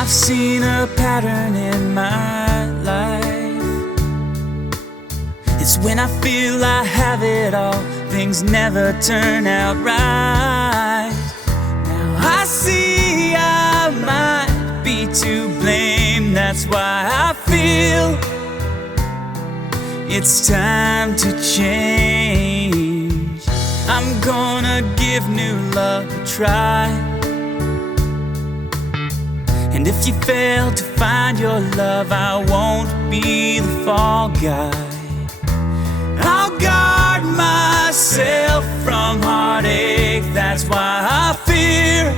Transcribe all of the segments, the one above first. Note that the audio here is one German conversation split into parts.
I've seen a pattern in my life. It's when I feel I have it all, things never turn out right. Now I see I might be to blame, that's why I feel it's time to change. I'm gonna give new love a try. And if you fail to find your love, I won't be the fall guy. I'll guard myself from heartache, that's why I fear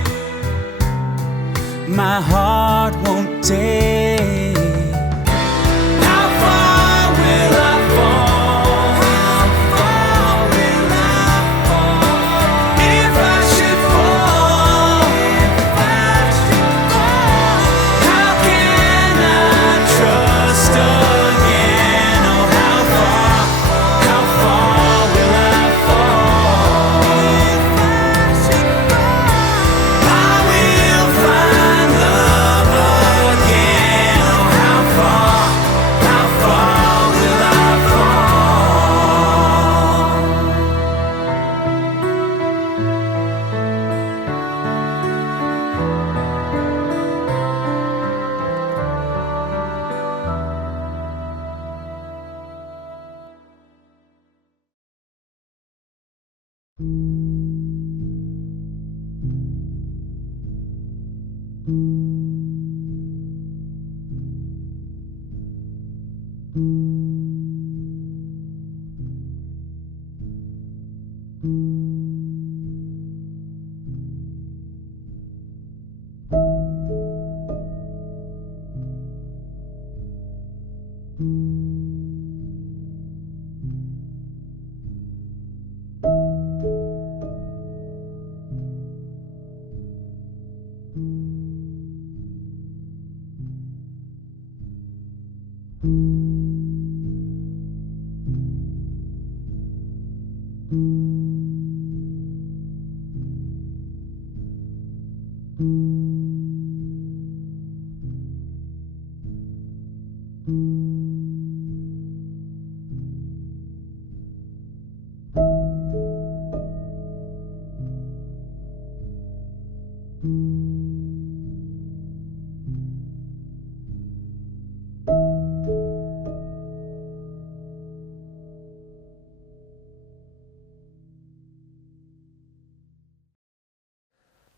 my heart won't take. How far will I fall? How far will I fall? If I should fall, if I should fall, how can I trust again? Oh, how far will I fall? If I should fall, I will find love again. Oh, how far will I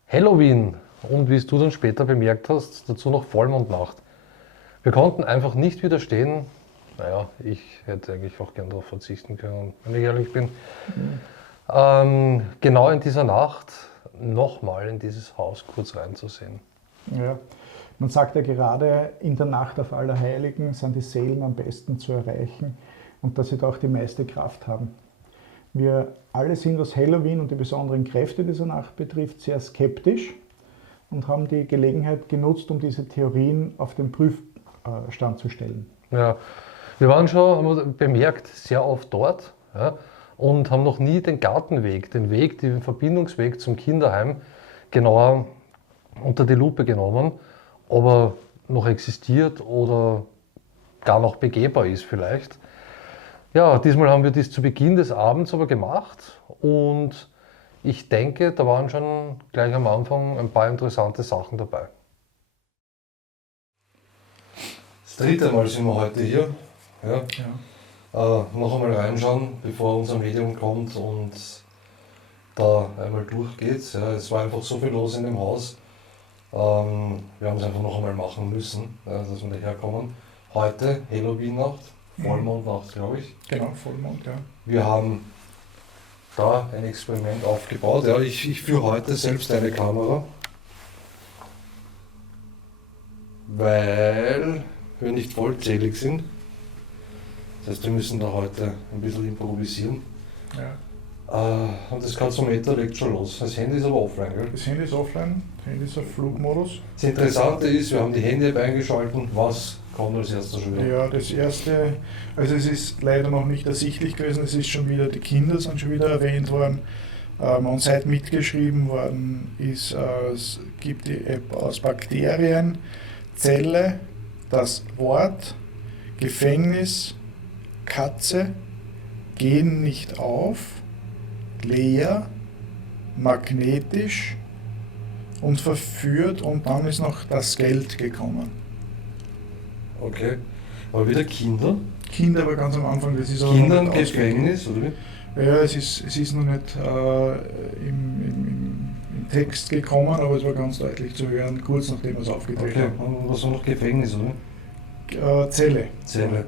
Halloween und wie es du dann später bemerkt hast, dazu noch Vollmondnacht. Wir konnten einfach nicht widerstehen. Naja, ich hätte eigentlich auch gern darauf verzichten können, wenn ich ehrlich bin. Genau in dieser Nacht nochmal in dieses Haus kurz reinzusehen. Ja, man sagt ja gerade, in der Nacht auf Allerheiligen sind die Seelen am besten zu erreichen und dass sie da auch die meiste Kraft haben. Wir alle sind, was Halloween und die besonderen Kräfte dieser Nacht betrifft, sehr skeptisch und haben die Gelegenheit genutzt, um diese Theorien auf den Prüfstand zu stellen. Ja, wir waren schon, haben wir bemerkt, sehr oft dort, ja, und haben noch nie den Gartenweg, den Verbindungsweg zum Kinderheim genauer unter die Lupe genommen, ob er noch existiert oder gar noch begehbar ist vielleicht. Ja, diesmal haben wir das zu Beginn des Abends aber gemacht und ich denke, da waren schon gleich am Anfang ein paar interessante Sachen dabei. Das dritte Mal sind wir heute hier. Ja. Noch einmal reinschauen, bevor unser Medium kommt und da einmal durchgeht. Ja, es war einfach so viel los in dem Haus. Wir haben es einfach noch einmal machen müssen, ja, dass wir daherkommen. Heute Halloween-Nacht, Vollmondnacht, glaube ich. Genau, Vollmond, ja. Wir haben da ein Experiment aufgebaut. Ja, ich führe heute selbst eine Kamera, weil wir nicht vollzählig sind. Das heißt, wir müssen da heute ein bisschen improvisieren. Ja. Und das Kalzometer legt schon los. Das Handy ist aber offline, gell? Das Handy ist offline, das Handy ist auf Flugmodus. Das Interessante ist, wir haben die Handy-App eingeschalten. Was kommt als erstes schon wieder? Ja, das erste, also es ist leider noch nicht ersichtlich gewesen, es ist schon wieder, die Kinder sind schon wieder erwähnt worden. Und seit mitgeschrieben worden ist, es gibt die App aus Bakterien, Zelle, das Wort, Gefängnis, Katze, gehen nicht auf, leer, magnetisch und verführt, und dann ist noch das Geld gekommen. Okay. Aber wieder Kinder? Kinder war ganz am Anfang, das ist aber Kinder noch im nicht Gefängnis, oder wie? Ja, es ist noch nicht im Text gekommen, aber es war ganz deutlich zu hören, kurz nachdem wir es aufgedreht Okay, haben. und was war noch Gefängnis, oder? Zelle. Zelle.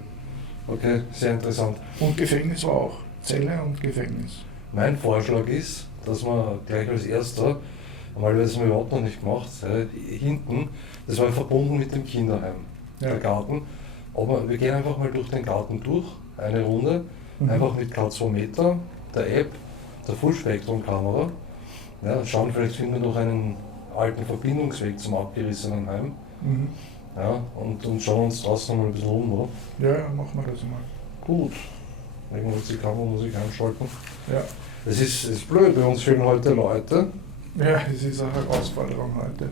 Okay, sehr interessant. Und Gefängnis war auch. Zelle und Gefängnis. Mein Vorschlag ist, dass wir gleich als erster, einmal das haben wir überhaupt noch nicht gemacht, hinten, das war verbunden mit dem Kinderheim, Ja. der Garten. Aber wir gehen einfach mal durch den Garten durch, eine Runde, einfach mit K2 der App, der Fullspektrum-Kamera. Ja, schauen, vielleicht finden wir noch einen alten Verbindungsweg zum abgerissenen Heim. Mhm. Ja, und schauen uns draußen mal ein bisschen um, oder? Ja, machen wir das mal. Gut. Irgendwann die Kameramusik einschalten. Ja. Es ist blöd, bei uns fehlen heute Leute, Ja, es ist eine Herausforderung heute.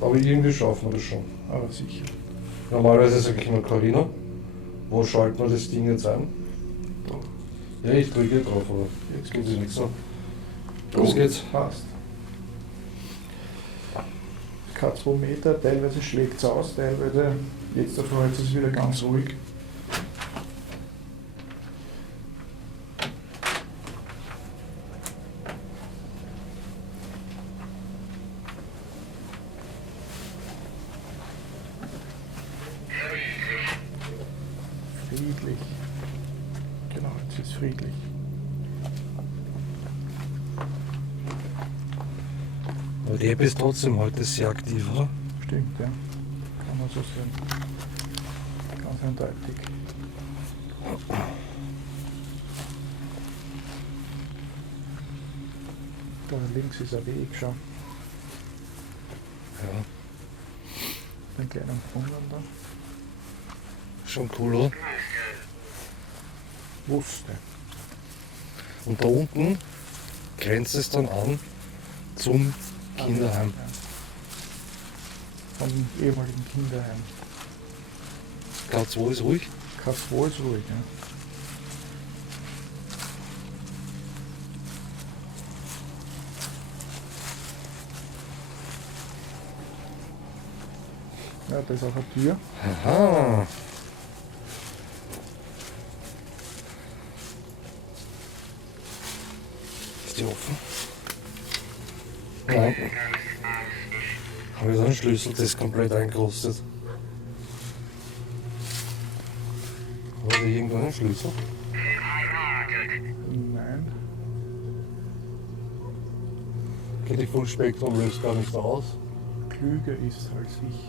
aber irgendwie schaffen wir das schon. Aber sicher. Normalerweise sage ich immer Carina, wo schalten wir das Ding jetzt ein? Da. Ja, ich drücke drauf, aber jetzt geht es nicht so. Los Gut, geht's. Passt. K2 Meter, teilweise schlägt es aus, teilweise jetzt davor, jetzt ist es wieder ganz ruhig. Friedlich. Genau, jetzt ist friedlich. Aber die App ist trotzdem heute sehr aktiv, oder? Stimmt, ja. Kann man so sehen. Ganz eindeutig. Da links ist ein Weg, schau. Ja, Den kleinen Brunnen da. schon cool, oder? Wusste. Und da unten grenzt es dann an zum Kinderheim. Ja. Vom ehemaligen Kinderheim. K2 ist ruhig. K2 ist ruhig, ja. Ja, da ist auch eine Tür. Aha. Ist die offen? Nein. Habe ich da einen Schlüssel, das ist komplett eingerostet. Hat ich irgendwo einen Schlüssel? Nein. Okay, die Fullspektrum löst gar nicht aus. Klüger ist als ich.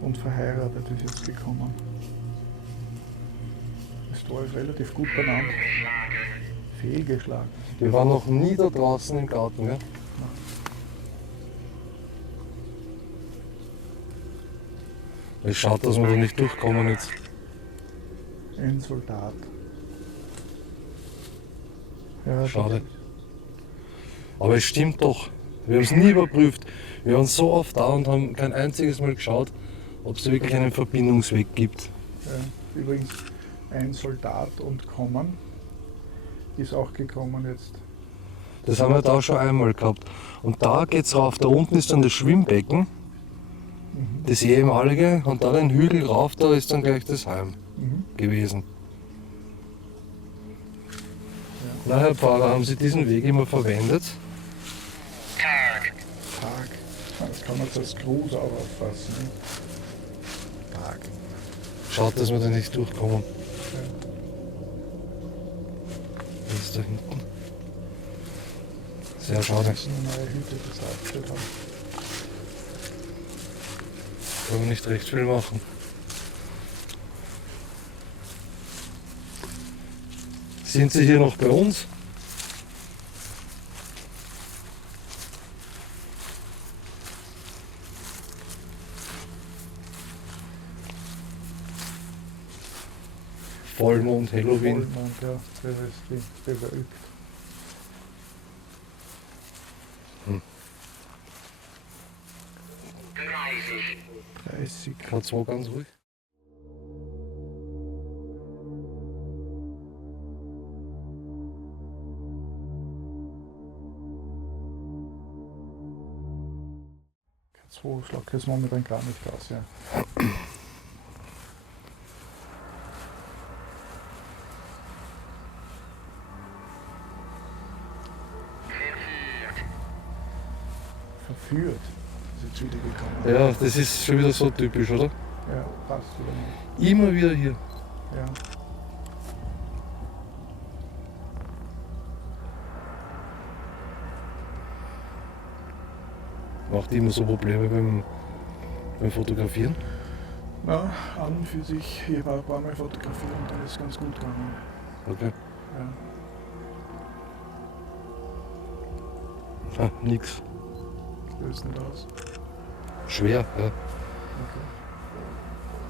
Und verheiratet ist jetzt gekommen. Das Tor ist relativ gut benannt. Fehlgeschlagen. Wir waren noch nie da draußen im Garten, ja? Es schaut, dass wir da nicht durchkommen jetzt. Ein Soldat. Ja, Schade. Aber es stimmt doch. Wir haben es nie überprüft. Wir waren so oft da und haben kein einziges Mal geschaut, ob es da wirklich einen Verbindungsweg gibt. Ja, übrigens, ein Soldat und kommen ist auch gekommen jetzt. Das haben wir da schon einmal gehabt. Und da geht's rauf. Da unten ist dann das Schwimmbecken, das ehemalige. Und da den Hügel rauf, da ist dann gleich das Heim gewesen. Na, Herr Pfarrer, haben Sie diesen Weg immer verwendet? Tag. Das kann man als Gruß auch auffassen. Ne? Tag. Schaut, dass wir da nicht durchkommen. Ja. Was ist da hinten? Sehr Das schade. ist eine neue Hütte, die sie aufgestellt haben. Kann man nicht recht viel machen. Sind Sie hier noch bei uns? Vollmond, Halloween. Vollmond, ja, der ist bewölkt. 30. K2 ganz ruhig. So schlag das momentan gar nicht aus, ja. Verführt. Ist jetzt wieder gekommen. Ja, das ist schon wieder so typisch, oder? Ja, passt wieder nicht. Immer wieder hier. Ja. Macht die immer so Probleme beim Fotografieren? Na, an und für sich, ich war ein paar Mal fotografiert und dann ist es ganz gut gegangen. Okay. Ja, Ah, nix. löst nicht aus. Schwer, ja. Okay.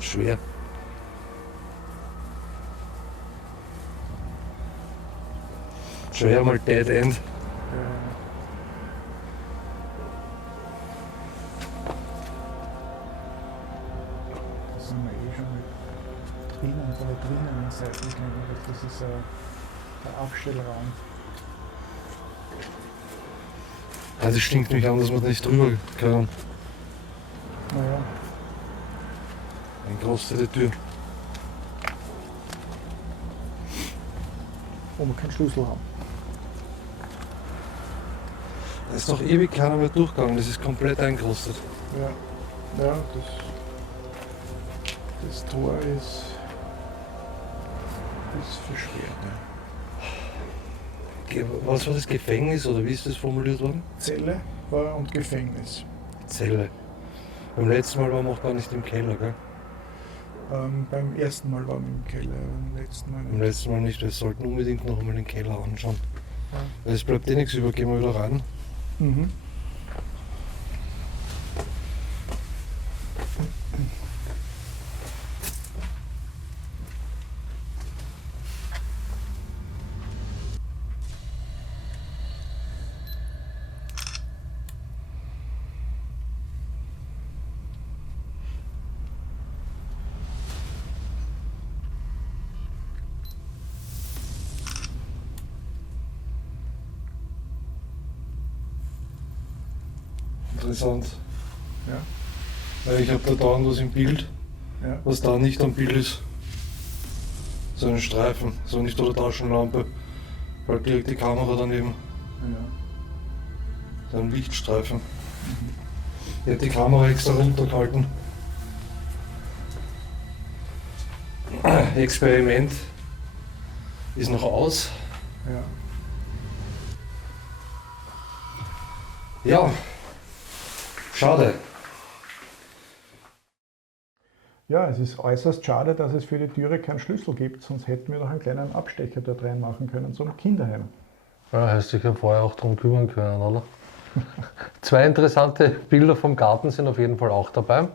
Schwer. Schwer mal Dead End. Ja. Das sind wir eh schon mit drinnen im Seitenklänge. Das ist der Abstellraum. Ja, das stinkt mich an, dass man nicht drüber kann. Naja, Eingerostete Tür. wo wir keinen Schlüssel haben. Da ist doch ewig keiner mehr durchgegangen, das ist komplett eingerostet. Ja, ja, das Tor ist verschwert. Ne? Was war das, Gefängnis oder wie ist das formuliert worden? Zelle war und Gefängnis. Zelle. Beim letzten Mal waren wir auch gar nicht im Keller, gell? Beim ersten Mal waren wir im Keller, beim letzten Mal Beim nicht. letzten Mal nicht, wir sollten unbedingt noch einmal den Keller anschauen. Ja. Es bleibt eh nichts über, gehen wir wieder rein. Mhm. Interessant. Ja. Weil ich habe da dauernd was im Bild, Ja. was da nicht am Bild ist. So ein Streifen, so nicht oder Taschenlampe. Halt direkt die Kamera daneben. Ja. So ein Lichtstreifen. Ich habe die Kamera extra runtergehalten. Experiment ist noch aus. Ja. Ja, schade. Ja, es ist äußerst schade, dass es für die Türe keinen Schlüssel gibt, sonst hätten wir noch einen kleinen Abstecher dort reinmachen können zum Kinderheim. Ja, hättest dich ja vorher auch darum kümmern können, oder? Zwei interessante Bilder vom Garten sind auf jeden Fall auch dabei.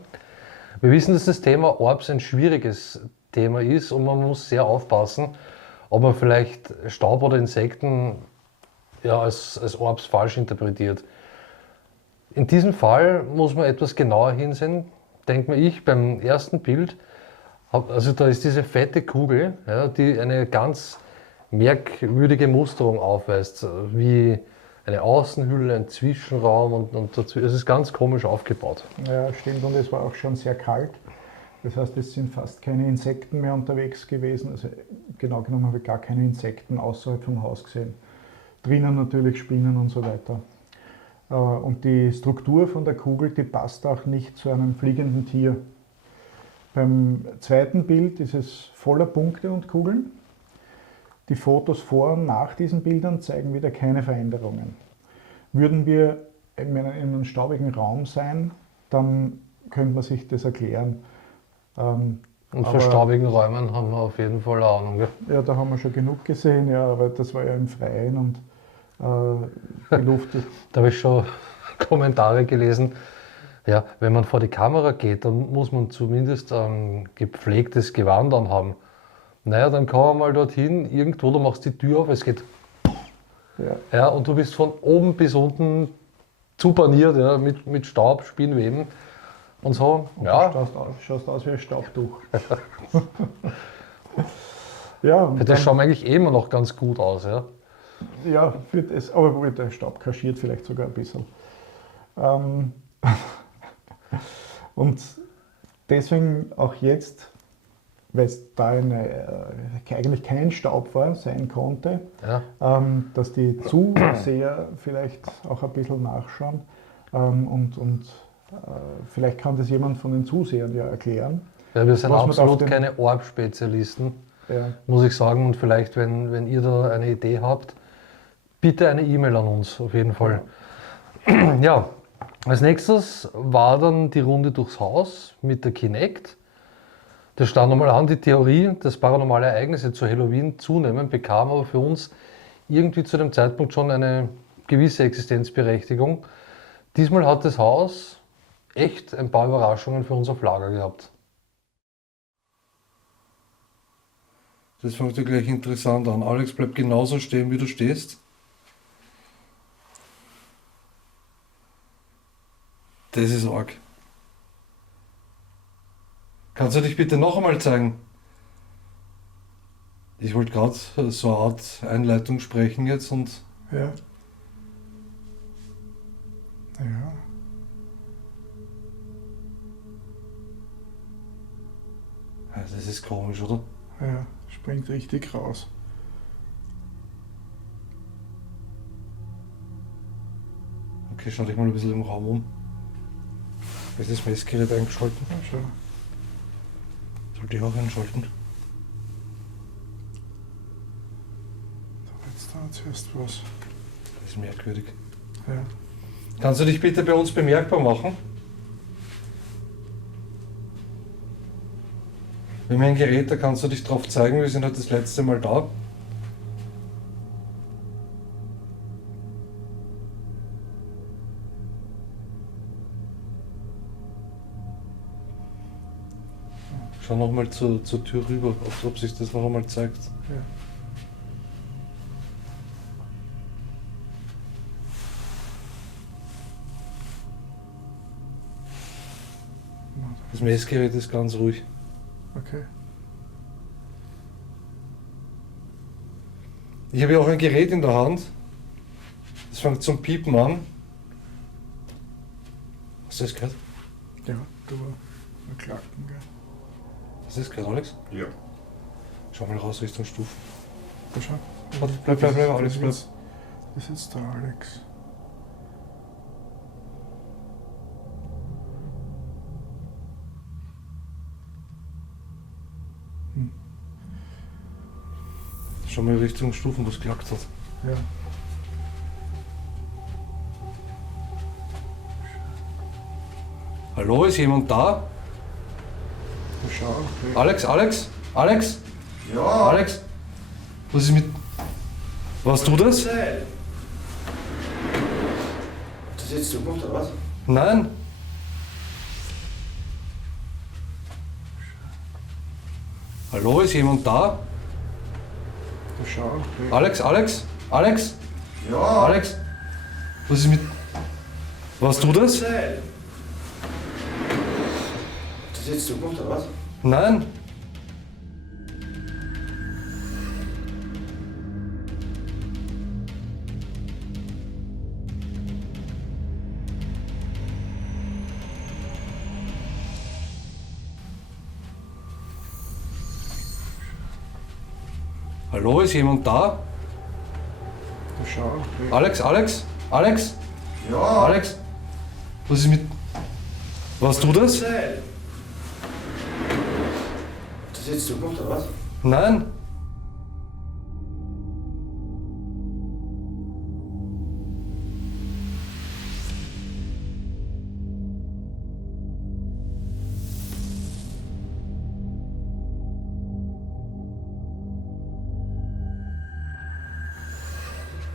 Wir wissen, dass das Thema Orbs ein schwieriges Thema ist und man muss sehr aufpassen, ob man vielleicht Staub oder Insekten ja, als Orbs falsch interpretiert. In diesem Fall muss man etwas genauer hinsehen, denkt mir ich, beim ersten Bild. Also da ist diese fette Kugel, ja, die eine ganz merkwürdige Musterung aufweist, wie eine Außenhülle, ein Zwischenraum und dazu, es ist ganz komisch aufgebaut. Ja, stimmt, und es war auch schon sehr kalt. Das heißt, es sind fast keine Insekten mehr unterwegs gewesen. Also genau genommen habe ich gar keine Insekten außerhalb vom Haus gesehen. Drinnen natürlich Spinnen und so weiter. Und die Struktur von der Kugel, die passt auch nicht zu einem fliegenden Tier. Beim zweiten Bild ist es voller Punkte und Kugeln. Die Fotos vor und nach diesen Bildern zeigen wieder keine Veränderungen. Würden wir in einem staubigen Raum sein, dann könnte man sich das erklären. Und für Aber- staubigen Räumen haben wir auf jeden Fall eine Ahnung. Gell? Ja, da haben wir schon genug gesehen, ja, aber das war ja im Freien und die Luft. Da habe ich schon Kommentare gelesen. Ja, wenn man vor die Kamera geht, dann muss man zumindest ein gepflegtes Gewand anhaben. Naja, dann kann man mal dorthin, irgendwo, du machst die Tür auf, es geht. Ja, Ja, und du bist von oben bis unten zupaniert, ja, mit Staub, Spinnweben. Und so, Und ja, du schaust aus wie ein Staubtuch. Ja, und das schaut mir eigentlich eh immer noch ganz gut aus. Ja. ja, wird es, aber wohl der Staub kaschiert vielleicht sogar ein bisschen. Und deswegen auch jetzt, weil es da eigentlich kein Staub war, sein konnte, Ja. dass die Zuseher vielleicht auch ein bisschen nachschauen und vielleicht kann das jemand von den Zusehern ja erklären. Ja, wir sind Was man absolut auf den- keine Orb-Spezialisten, Ja, muss ich sagen. Und vielleicht, wenn ihr da eine Idee habt, bitte eine E-Mail an uns, auf jeden Fall. Ja, als nächstes war dann die Runde durchs Haus mit der Kinect. Da stand nochmal an, die Theorie, dass paranormale Ereignisse zu Halloween zunehmen, bekam aber für uns irgendwie zu dem Zeitpunkt schon eine gewisse Existenzberechtigung. Diesmal hat das Haus echt ein paar Überraschungen für uns auf Lager gehabt. Das fängt ja gleich interessant an. Alex, bleib genauso stehen, wie du stehst. Das ist arg. Kannst du dich bitte noch einmal zeigen? Ich wollte gerade so eine Art Einleitung sprechen jetzt und ja. Ja. das ist komisch, oder? Ja, springt richtig raus. Okay, schau dich mal ein bisschen im Raum um. Ist das Messgerät eingeschalten? Ja, schau. Sollte ich auch einschalten? Jetzt da zuerst was. Das ist merkwürdig. Ja. Kannst du dich bitte bei uns bemerkbar machen? Wir haben ein Gerät, da kannst du dich drauf zeigen, wir sind halt das letzte Mal da. Schau nochmal zur Tür rüber, ob sich das noch einmal zeigt. Ja. Das Messgerät ist ganz ruhig. Okay. Ich habe ja auch ein Gerät in der Hand. Das fängt zum Piepen an. Hast du das gehört? Ja, du Klacken, gell? Hast du das gehört, Alex? Ja. Schau mal raus Richtung Stufen. Da schau. Warte, bleib, Alex, bleib. Das ist jetzt der Alex. Schau mal Richtung Stufen, wo es klackt hat. Ja. Hallo, ist jemand da? Da schau. Alex, Alex? Alex? Ja. Alex? Was ist mit... Warst du das? Das ist jetzt Zukunft oder was? Nein. Hallo, ist jemand da? Da schau. Alex, Alex? Alex? Ja. Alex? Was ist mit... Warst du das? Das ist jetzt Zukunft oder was? Nein. Hallo, ist jemand da? Da schau. Alex, Alex? Alex? Ja. Alex? Was ist mit... Warst du das? Das ist jetzt Zukunft oder was? Nein.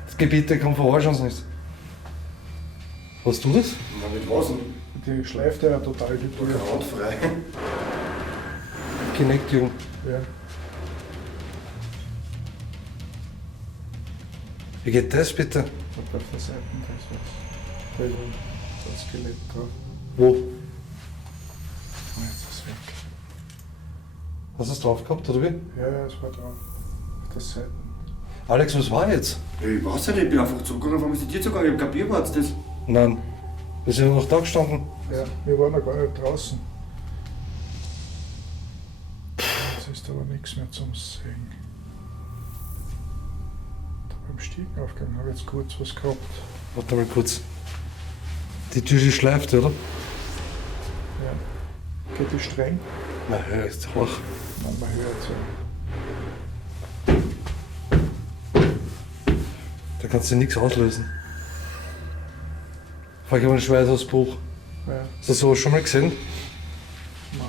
Das Gebiet, der kann verarschen uns nicht. Warst du das? Na, mit was denn? Die schleift ja total die Tür. Handfrei. Kinect, Jung. Ja. Wie geht das bitte? Und auf der Seite, da ist was. Da ist ein Skelett drauf. Wo? Hast du es drauf gehabt, oder wie? Ja, es war drauf. Auf der Seite. Alex, was war jetzt? Ich weiß nicht, ich bin einfach zurückgegangen, warum ist die Tür zugegangen? Ich hab kapiert, was das. Nein. Wir sind ja noch da gestanden. Ja, wir waren ja gar nicht draußen. Jetzt ist aber nichts mehr zum Sehen. Da beim Stiegenaufgang habe ich jetzt kurz was gehabt. Warte mal kurz. Die Tür ist schleift, oder? Ja. Geht die streng? Na, hör jetzt hoch. Nein, man hört ja. Da kannst du nichts auslösen. Frag ich mal einen Schweißausbruch. Ja. Hast du sowas schon mal gesehen? Nein,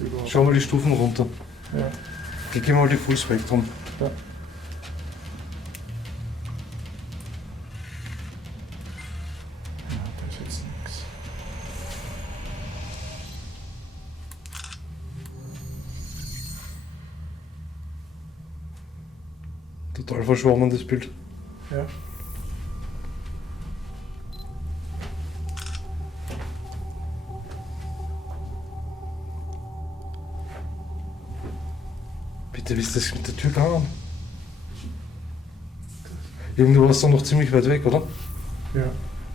überhaupt. Schau mal die Stufen runter. Ja. Gib mal die Fullspektrum. Ja. Ja, da ist jetzt nichts. Total verschwommen, das Bild. Ja. Bitte, wie ist das mit der Tür gegangen? Irgendwo warst du noch ziemlich weit weg, oder? Ja,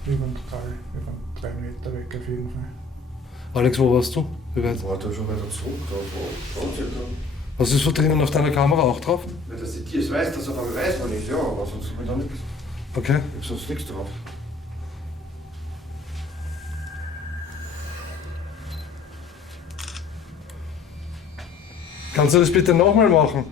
wir waren 3 Meter weg auf jeden Fall. Alex, wo warst du? Wie weit? War da schon weiter zurück, da wo da. Was ist so drinnen auf deiner Kamera auch drauf? Ja, dass die Tier es weiß, dass er auf einmal weiß, wann ist, ja, aber sonst habe ich da nichts. Okay. Ich hab sonst nichts drauf. Kannst du das bitte nochmal machen?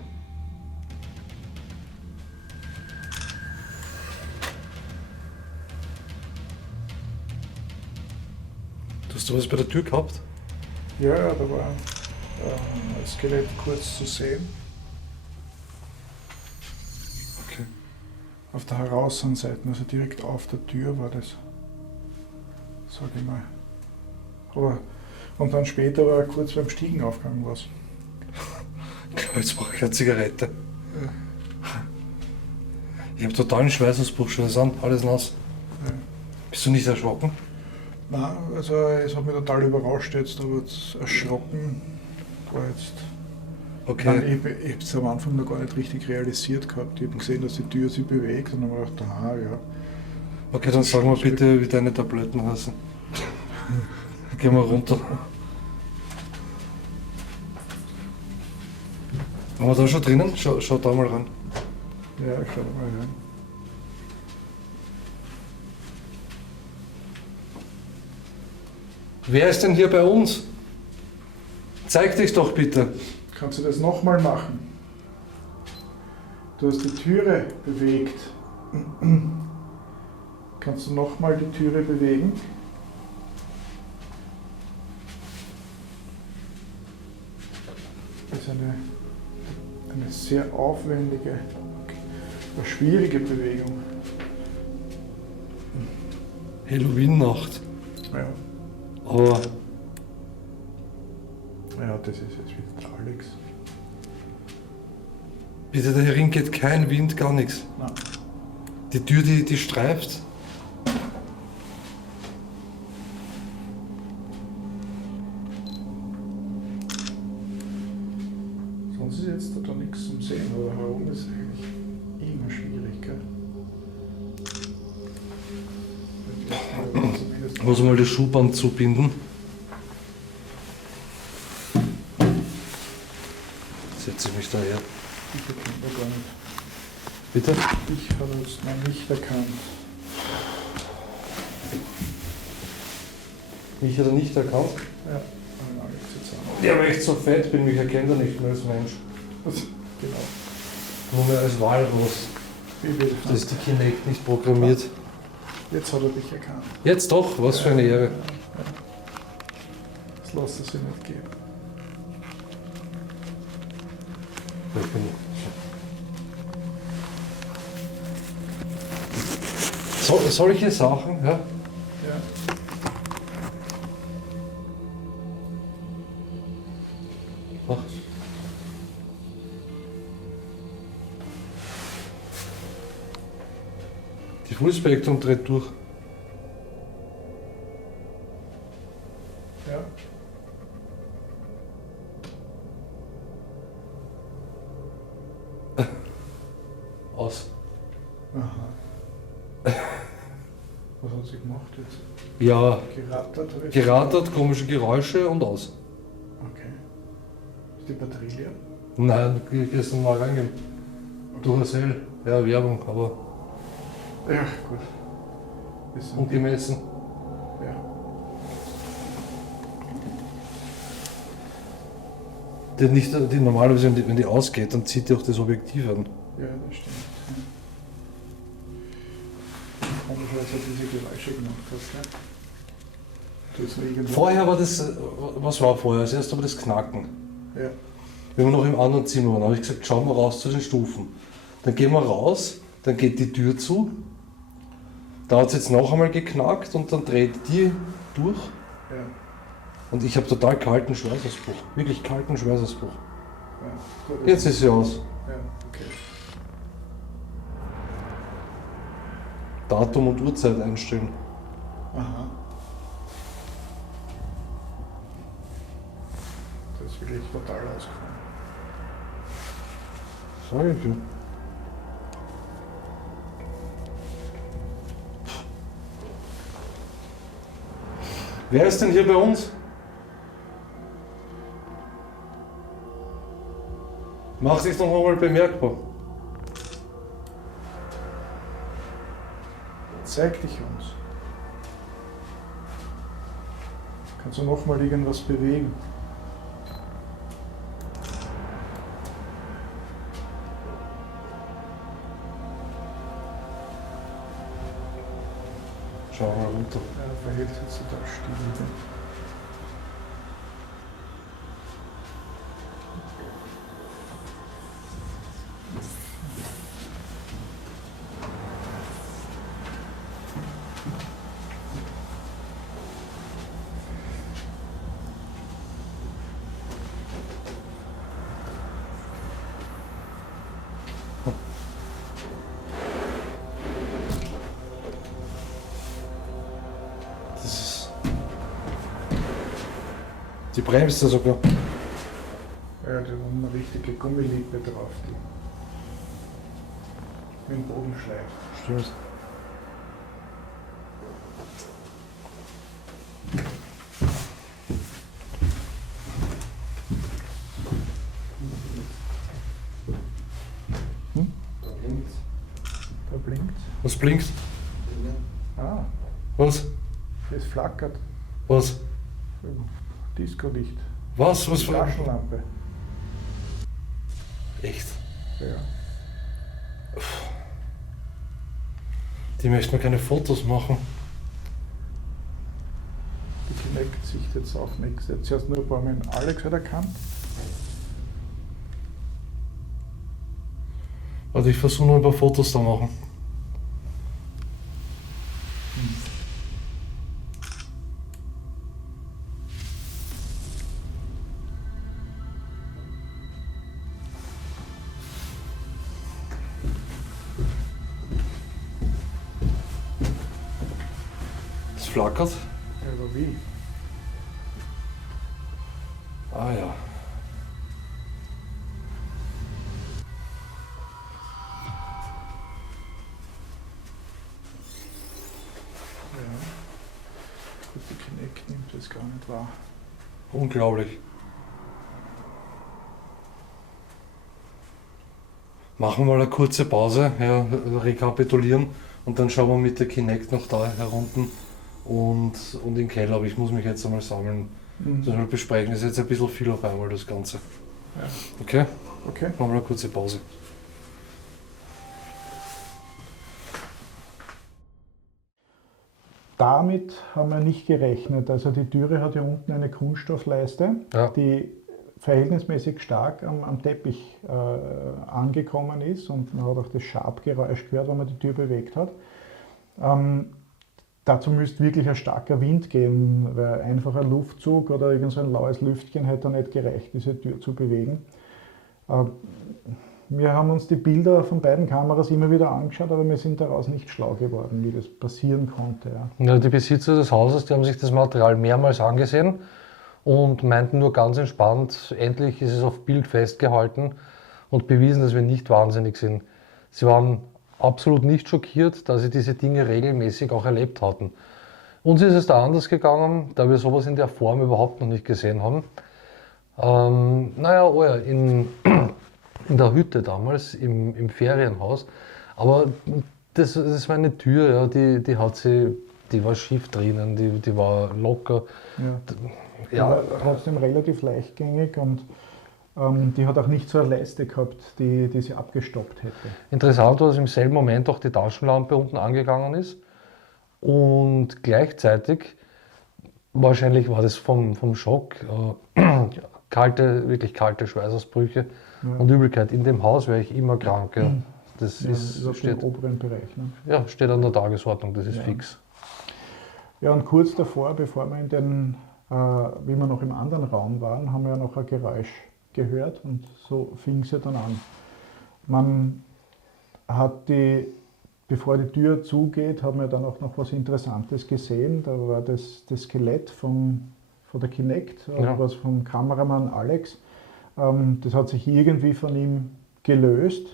Hast du was bei der Tür gehabt? Ja, da war ein Skelett kurz zu sehen. Okay. Auf der Herausseite, also direkt auf der Tür war das. Sag ich mal. Aber, und dann später war kurz beim Stiegenaufgang was. Jetzt brauche ich eine Zigarette. Ich habe totalen Schweißausbruch, schau das an, alles nass. Ja. Bist du nicht erschrocken? Nein, also es hat mich total überrascht jetzt, aber jetzt erschrocken war jetzt. Okay. Nein, ich habe es am Anfang noch gar nicht richtig realisiert gehabt. Ich habe gesehen, dass die Tür sich bewegt und dann habe ich gedacht, aha, ja. Okay, dann sag mal bitte, wie deine Tabletten heißen. Geh mal runter. Waren wir da schon drinnen? Schau da mal ran. Ja, schau mal rein. Wer ist denn hier bei uns? Zeig dich doch bitte. Kannst du das nochmal machen? Du hast die Türe bewegt. Kannst du nochmal die Türe bewegen? Das ist eine sehr aufwendige, schwierige Bewegung. Halloween-Nacht. Ja, Aber ja, das ist jetzt wieder der Alex. bitte, da herin geht kein Wind, gar nichts. Nein. Die Tür, die streift. Sonst ist jetzt da nichts zum Sehen, aber herum ist eigentlich immer schwierig, gell? Ich muss mal das Schuhband zubinden. Setze ich mich da her. Ich erkenne da gar nicht. Bitte? Ich habe es noch nicht erkannt. Mich hat er nicht erkannt. Ja, einen Alex jetzt auch. Ja, weil ich so fett bin, mich erkennt er nicht mehr als Mensch. Genau. Nur mehr als Walross. Wie will Das ist die Kinect nicht programmiert. Jetzt hat er dich erkannt. Jetzt doch, was für eine Ehre. Das lässt er sich nicht geben. Ich bin solche Sachen, ja. Ja. Ach. Die Fullspektrum dreht durch. Ja. sie gemacht jetzt? Ja, Gerattert? Habe ich gerattert, komische Geräusche und aus. Okay. Ist die Batterie leer? Nein, du gehst mal reingehen. Duracell, ja, Werbung, aber Ja, gut. Das sind ungemessen. Ja. Die normalerweise, wenn die ausgeht, dann zieht die auch das Objektiv an. Ja, das stimmt. Komisch, als er diese Geräusche gemacht hat, gell? Da ist noch irgendwo. Vorher war das, was war vorher? Als erstes aber das Knacken. Ja. Wenn wir noch im anderen Zimmer waren, habe ich gesagt, schauen wir raus zu den Stufen. Dann gehen wir raus, dann geht die Tür zu. Da hat es jetzt noch einmal geknackt und dann dreht die durch. Ja. Und ich habe total kalten Schweißausbruch. Wirklich kalten Schweißausbruch. Ja. Gut, Jetzt ist sie aus. Ja, okay. Datum und Uhrzeit einstellen. Aha. Das ist wirklich total ausgefallen. Sag ich ja. Wer ist denn hier bei uns? Mach dich doch einmal bemerkbar. Zeig dich uns. Kannst du nochmal irgendwas bewegen? Schau mal runter. Ja, verhält sich jetzt total still. Das ist. Die bremst ja sogar. Ja, da haben eine richtige Gummilippe drauf, die mit dem Boden schleift. Stimmt. Da blinkt. Was blinkt? Ah, Was? es flackert. Was? Discolicht. Was? Was? Taschenlampe. Echt? Ja. Die möchte mir keine Fotos machen. Die Kinect sich jetzt auch nichts. Jetzt zuerst nur ein paar Mal Alex hat erkannt. Also ich versuche nur ein paar Fotos da machen. Es flackert. Ja, aber wie? Ah ja. Ja. Gut, die Kinect nimmt das gar nicht wahr. Unglaublich. Machen wir mal eine kurze Pause, ja, rekapitulieren und dann schauen wir mit der Kinect noch da herunten und im Keller. Aber ich muss mich jetzt einmal sammeln, das mal besprechen. Das ist jetzt ein bisschen viel auf einmal, das Ganze. Ja. Okay? Okay. Machen wir eine kurze Pause. Damit haben wir nicht gerechnet. Also die Türe hat ja unten eine Kunststoffleiste, Ja. die verhältnismäßig stark am Teppich angekommen ist und man hat auch das Schabgeräusch gehört, wenn man die Tür bewegt hat. Dazu müsste wirklich ein starker Wind gehen, weil einfach ein Luftzug oder irgend so ein laues Lüftchen hätte nicht gereicht, diese Tür zu bewegen. Wir haben uns die Bilder von beiden Kameras immer wieder angeschaut, aber wir sind daraus nicht schlau geworden, wie das passieren konnte. Ja. Ja, die Besitzer des Hauses, die haben sich das Material mehrmals angesehen und meinten nur ganz entspannt, endlich ist es auf Bild festgehalten und bewiesen, dass wir nicht wahnsinnig sind. Sie waren absolut nicht schockiert, da sie diese Dinge regelmäßig auch erlebt hatten. Uns ist es da anders gegangen, da wir sowas in der Form überhaupt noch nicht gesehen haben. In der Hütte damals, im Ferienhaus. Aber das war eine Tür, ja, die war schief drinnen, die war locker. Die war trotzdem relativ leichtgängig und die hat auch nicht so eine Leiste gehabt, die sie abgestoppt hätte. Interessant war, dass im selben Moment auch die Taschenlampe unten angegangen ist. Und gleichzeitig, wahrscheinlich war das vom Schock, wirklich kalte Schweißausbrüche und Übelkeit. In dem Haus wäre ich immer krank. Ja. Das steht im oberen Bereich. Ne? Ja, steht an der Tagesordnung, das ist fix. Ja, und kurz davor, bevor wir wie wir noch im anderen Raum waren, haben wir ja noch ein Geräusch gehört und so fing es ja dann an. Man hat bevor die Tür zugeht, haben wir dann auch noch was Interessantes gesehen. Da war das Skelett von der Kinect, was vom Kameramann Alex. Das hat sich irgendwie von ihm gelöst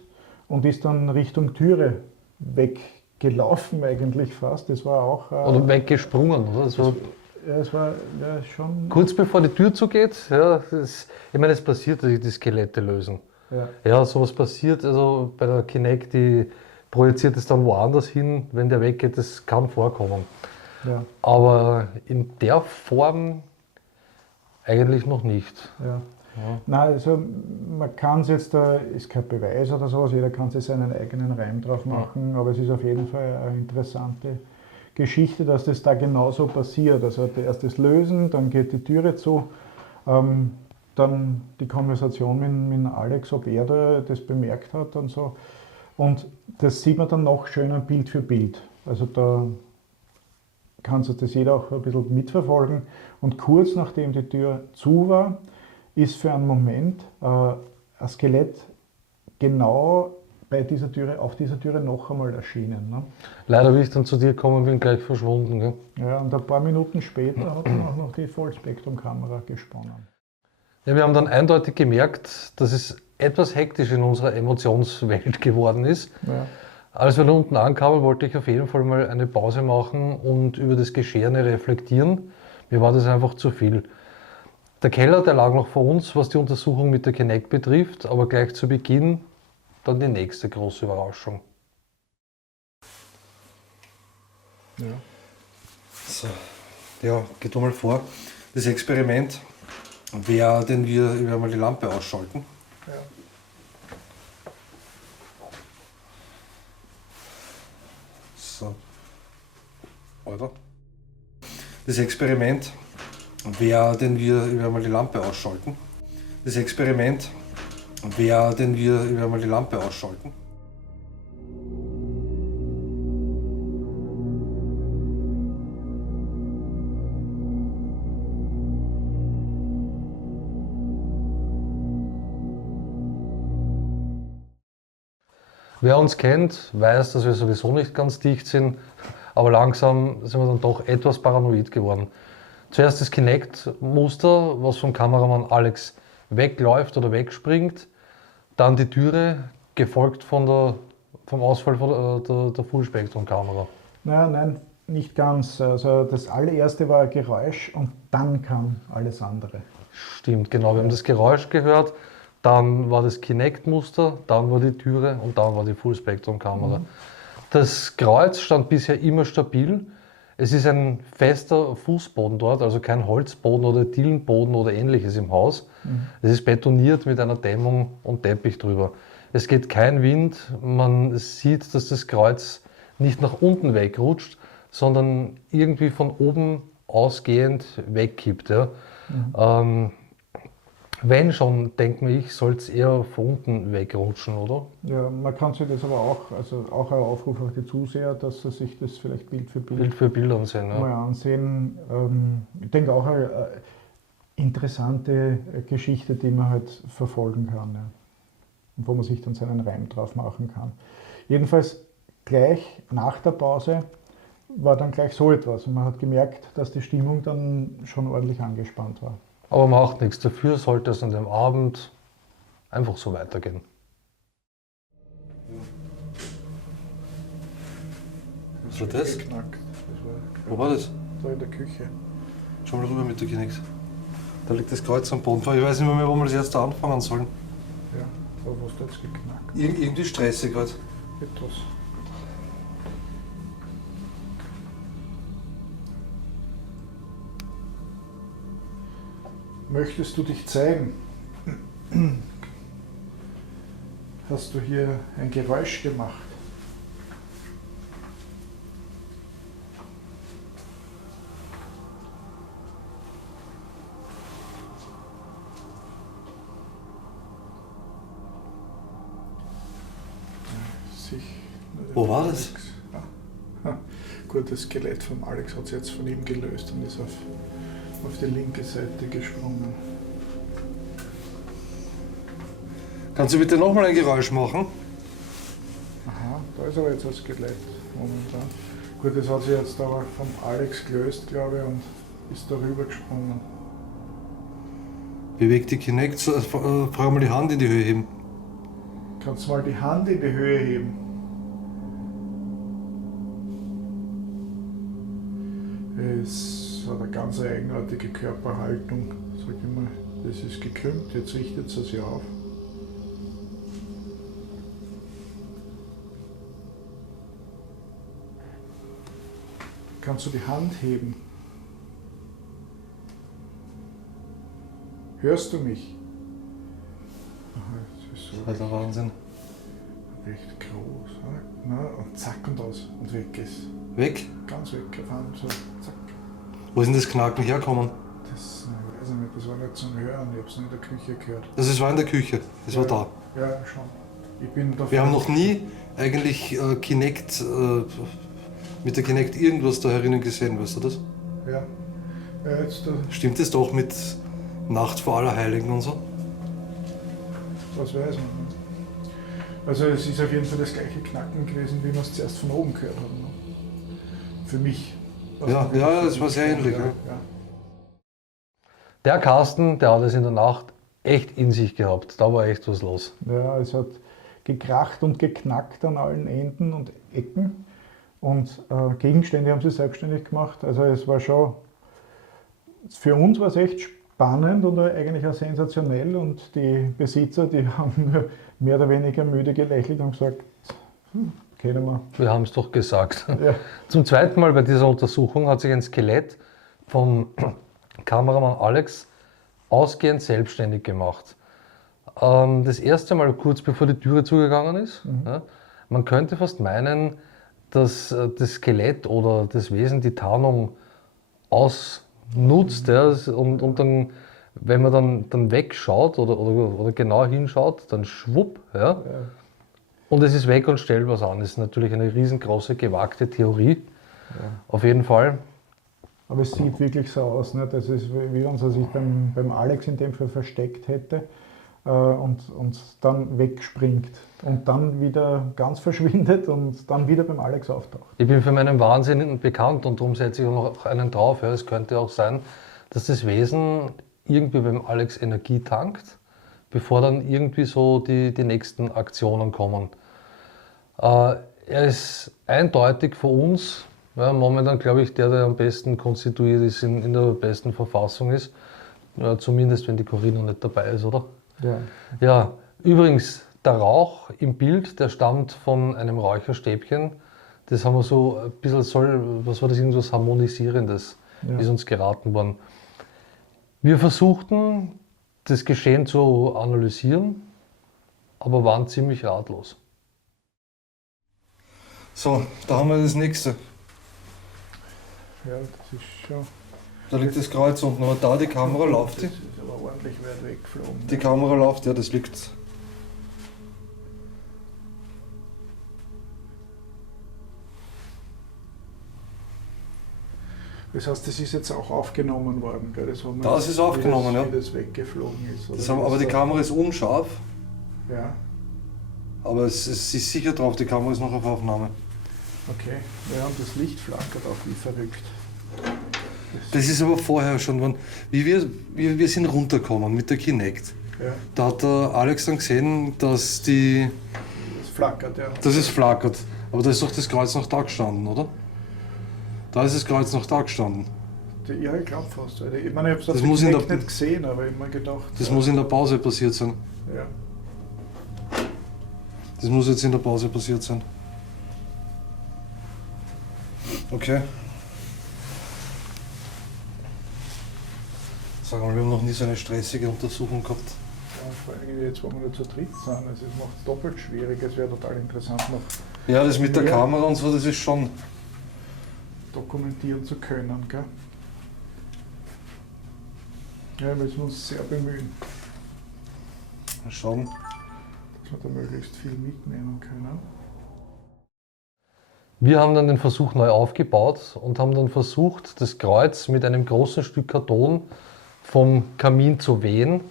und ist dann Richtung Türe weggelaufen eigentlich fast. Das war auch... Oder weggesprungen, oder? Es war schon... Kurz bevor die Tür zugeht, ich meine, es passiert, dass sich die Skelette lösen. Ja, sowas passiert, also bei der Kinect, die projiziert es dann woanders hin, wenn der weggeht, das kann vorkommen. Ja. Aber in der Form eigentlich noch nicht. Ja. Nein, also man kann es jetzt, da ist kein Beweis oder sowas, jeder kann sich seinen eigenen Reim drauf machen, aber es ist auf jeden Fall eine interessante Geschichte, dass das da genauso passiert. Also erst das Lösen, dann geht die Türe zu, dann die Konversation mit Alex, ob er das bemerkt hat und so. Und das sieht man dann noch schöner Bild für Bild. Also da kann sich das jeder auch ein bisschen mitverfolgen. Und kurz nachdem die Tür zu war, ist für einen Moment ein Skelett genau auf dieser Türe noch einmal erschienen. Ne? Leider, wie ich dann zu dir gekommen bin, gleich verschwunden. Gell? Ja, und ein paar Minuten später hat dann auch noch die Vollspektrum-Kamera gesponnen. Ja, wir haben dann eindeutig gemerkt, dass es etwas hektisch in unserer Emotionswelt geworden ist. Ja. Als wir da unten ankamen, wollte ich auf jeden Fall mal eine Pause machen und über das Geschehene reflektieren. Mir war das einfach zu viel. Der Keller, der lag noch vor uns, was die Untersuchung mit der Kinect betrifft, aber gleich zu Beginn dann die nächste große Überraschung. Ja. So, ja, geht mal vor. Das Experiment wäre, wir werden mal die Lampe ausschalten. Ja. So. Oder? Das Experiment wäre, wir werden mal die Lampe ausschalten. Das Experiment wäre, wir werden mal die Lampe ausschalten. Wer uns kennt, weiß, dass wir sowieso nicht ganz dicht sind, aber langsam sind wir dann doch etwas paranoid geworden. Zuerst das Kinect-Muster, was vom Kameramann Alex wegläuft oder wegspringt, dann die Türe, gefolgt vom Ausfall der Fullspektrum-Kamera. Nein, nicht ganz. Also das allererste war ein Geräusch und dann kam alles andere. Stimmt, genau. Wir haben das Geräusch gehört, dann war das Kinect-Muster, dann war die Türe und dann war die Fullspektrum-Kamera. Das Kreuz stand bisher immer stabil. Es ist ein fester Fußboden dort, also kein Holzboden oder Dielenboden oder ähnliches im Haus. Es ist betoniert mit einer Dämmung und Teppich drüber. Es geht kein Wind, man sieht, dass das Kreuz nicht nach unten wegrutscht, sondern irgendwie von oben ausgehend wegkippt. Ja. Wenn schon, denke ich, soll es eher von unten wegrutschen, oder? Ja, man kann sich das aber auch, also auch ein Aufruf auf die Zuseher, dass sie sich das vielleicht Bild für Bild ansehen. Ja. Mal ansehen. Ich denke auch eine interessante Geschichte, die man halt verfolgen kann. Ja. Und wo man sich dann seinen Reim drauf machen kann. Jedenfalls gleich nach der Pause war dann gleich so etwas. Und man hat gemerkt, dass die Stimmung dann schon ordentlich angespannt war. Aber macht nichts, dafür sollte es an dem Abend einfach so weitergehen. Was war das? Geknackt. Wo war das? Da in der Küche. Schau mal rüber mit der Kinect. Da liegt das Kreuz am Boden. Ich weiß nicht mehr, wo wir das erste anfangen sollen. Ja, aber was da jetzt geknackt? Irgendwie stressig gerade. Etwas. Möchtest du dich zeigen? Hast du hier ein Geräusch gemacht? Wo war das? Ja. Gut, das Skelett von Alex hat sich jetzt von ihm gelöst und ist auf die linke Seite gesprungen. Kannst du bitte nochmal ein Geräusch machen? Aha, da ist aber jetzt ein Skelett momentan. Gut, das hat sich jetzt aber von Alex gelöst, glaube ich, und ist darüber gesprungen. Bewegt die Kinect, frag mal die Hand in die Höhe heben. Kannst du mal die Hand in die Höhe heben? Es hat eine ganz eigenartige Körperhaltung. Sag ich mal, das ist gekrümmt, jetzt richtet es sich auf. Kannst du die Hand heben? Hörst du mich? Aha, das ist so Das ist der Wahnsinn. recht groß. Na, und zack und aus und weg ist. Weg? Ganz weg, auf einmal so, zack. Wo ist denn das Knacken herkommen? Das, ich weiß nicht, das war nicht zum Hören, ich habe es nur in der Küche gehört. Das war in der Küche, das war da. Ja, schon. Ich bin da Wir haben noch nie eigentlich Kinect, mit der Kinect irgendwas da herinnen gesehen, weißt du das? Ja. Jetzt, Stimmt das doch mit Nacht vor Allerheiligen und so? das weiß man nicht. Also es ist auf jeden Fall das gleiche Knacken gewesen, wie wir es zuerst von oben gehört haben. Ne? Für mich. Ja, ja, das war sehr ähnlich. Ja, Ja. ja. Der Carsten, der hat es in der Nacht echt in sich gehabt. Da war echt was los. Ja, es hat gekracht und geknackt an allen Enden und Ecken. Und Gegenstände haben sie selbstständig gemacht. Also es war schon, für uns war es echt spannend und eigentlich auch sensationell. Und die Besitzer, die haben nur mehr oder weniger müde gelächelt und gesagt, kennen wir. Wir haben es doch gesagt. Ja. Zum zweiten Mal bei dieser Untersuchung hat sich ein Skelett vom Kameramann Alex ausgehend selbstständig gemacht. Das erste Mal kurz bevor die Türe zugegangen ist. Ja, man könnte fast meinen, dass das Skelett oder das Wesen die Tarnung ausnutzt. Ja, und dann, wenn man dann wegschaut oder genau hinschaut, dann schwupp. Ja, und es ist weg und stellt was an. Das ist natürlich eine riesengroße, gewagte Theorie. Auf jeden Fall. Aber es sieht wirklich so aus, ne? Das ist, wie wenn er sich beim Alex in dem Fall versteckt hätte und dann wegspringt und dann wieder ganz verschwindet und dann wieder beim Alex auftaucht. Ich bin für meinen Wahnsinn bekannt und darum setze ich auch noch einen drauf. Ja, es könnte auch sein, dass das Wesen irgendwie beim Alex Energie tankt, bevor dann irgendwie so die nächsten Aktionen kommen. Er ist eindeutig für uns, ja, momentan glaube ich, der am besten konstituiert ist, in der besten Verfassung ist. Ja, zumindest wenn die Corinna nicht dabei ist, oder? Ja. Ja, übrigens, der Rauch im Bild, der stammt von einem Räucherstäbchen. Das haben wir so ein bisschen, was war das, irgendwas Harmonisierendes, Ja. ist uns geraten worden. Wir versuchten, das Geschehen zu analysieren, aber waren ziemlich ratlos. So, da haben wir das nächste. Ja, das ist schon. Da liegt das Kreuz unten, aber da die Kamera läuft. Das ist aber ordentlich weit weggeflogen. Die Kamera läuft, ja, das liegt. Das heißt, das ist jetzt auch aufgenommen worden, gell? Das, haben wir Das ist aufgenommen, wie ja. Wie das weggeflogen ist. Oder Das haben, aber die Kamera ist unscharf, Ja, aber es ist sicher drauf, die Kamera ist noch auf Aufnahme. okay. Ja, und das Licht flackert auch wie verrückt. Das ist aber vorher schon, wie wir sind runtergekommen mit der Kinect. Ja, Da hat der Alex dann gesehen, dass das flackert, ja. es flackert. Aber da ist doch das Kreuz noch da gestanden, oder? Da ist das Kreuz noch da gestanden. Ja, ich glaube fast. Ich meine, ich habe es Das auf muss dem in Projekt der- nicht gesehen, aber ich habe mir gedacht. Das muss in der Pause passiert sein. Ja. Das muss jetzt in der Pause passiert sein. Okay. Sag mal, wir haben noch nie so eine stressige Untersuchung gehabt. Ja, vor allem jetzt, wo wir nur zu dritt sind, also es macht es doppelt schwierig. Es wäre total interessant, noch Ja, das mit der Ja. Kamera und so, das ist schon. dokumentieren zu können. Gell? Ja, wir müssen uns sehr bemühen, Mal schauen. dass wir da möglichst viel mitnehmen können. Wir haben dann den Versuch neu aufgebaut und haben dann versucht, das Kreuz mit einem großen Stück Karton vom Kamin zu wehen.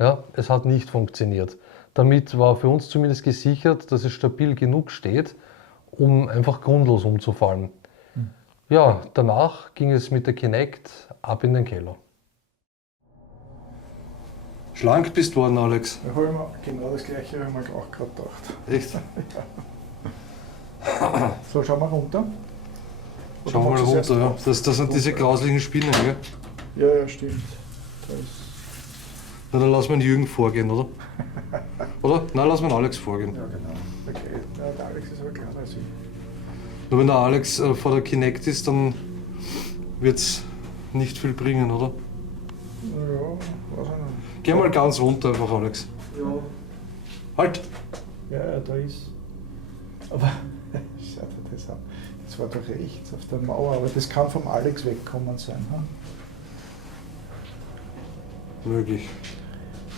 Ja, es hat nicht funktioniert. Damit war für uns zumindest gesichert, dass es stabil genug steht, um einfach grundlos umzufallen. Ja, danach ging es mit der Kinect ab in den Keller. Schlank bist du worden, Alex. Da habe ich mir genau das gleiche habe ich mir auch gerade gedacht. Echt? So, schauen wir runter. Oder Schauen wir mal magst du es erst runter, ja. drauf? Das sind diese grauslichen Spinnen, gell? Ja, ja, stimmt. Da ist, Na, dann lassen wir den Jürgen vorgehen, oder? Oder? Nein, lassen wir den Alex vorgehen. ja, genau. Okay. Ja, der Alex ist aber kleiner als ich. Nur wenn der Alex vor der Kinect ist, dann wird es nicht viel bringen, oder? Ja, weiß ich nicht. Geh mal ganz runter einfach, Alex. Ja. Halt! Ja, da ist. Aber schaut dir das an. Das war doch rechts auf der Mauer, aber das kann vom Alex wegkommen sein. Hm? Möglich.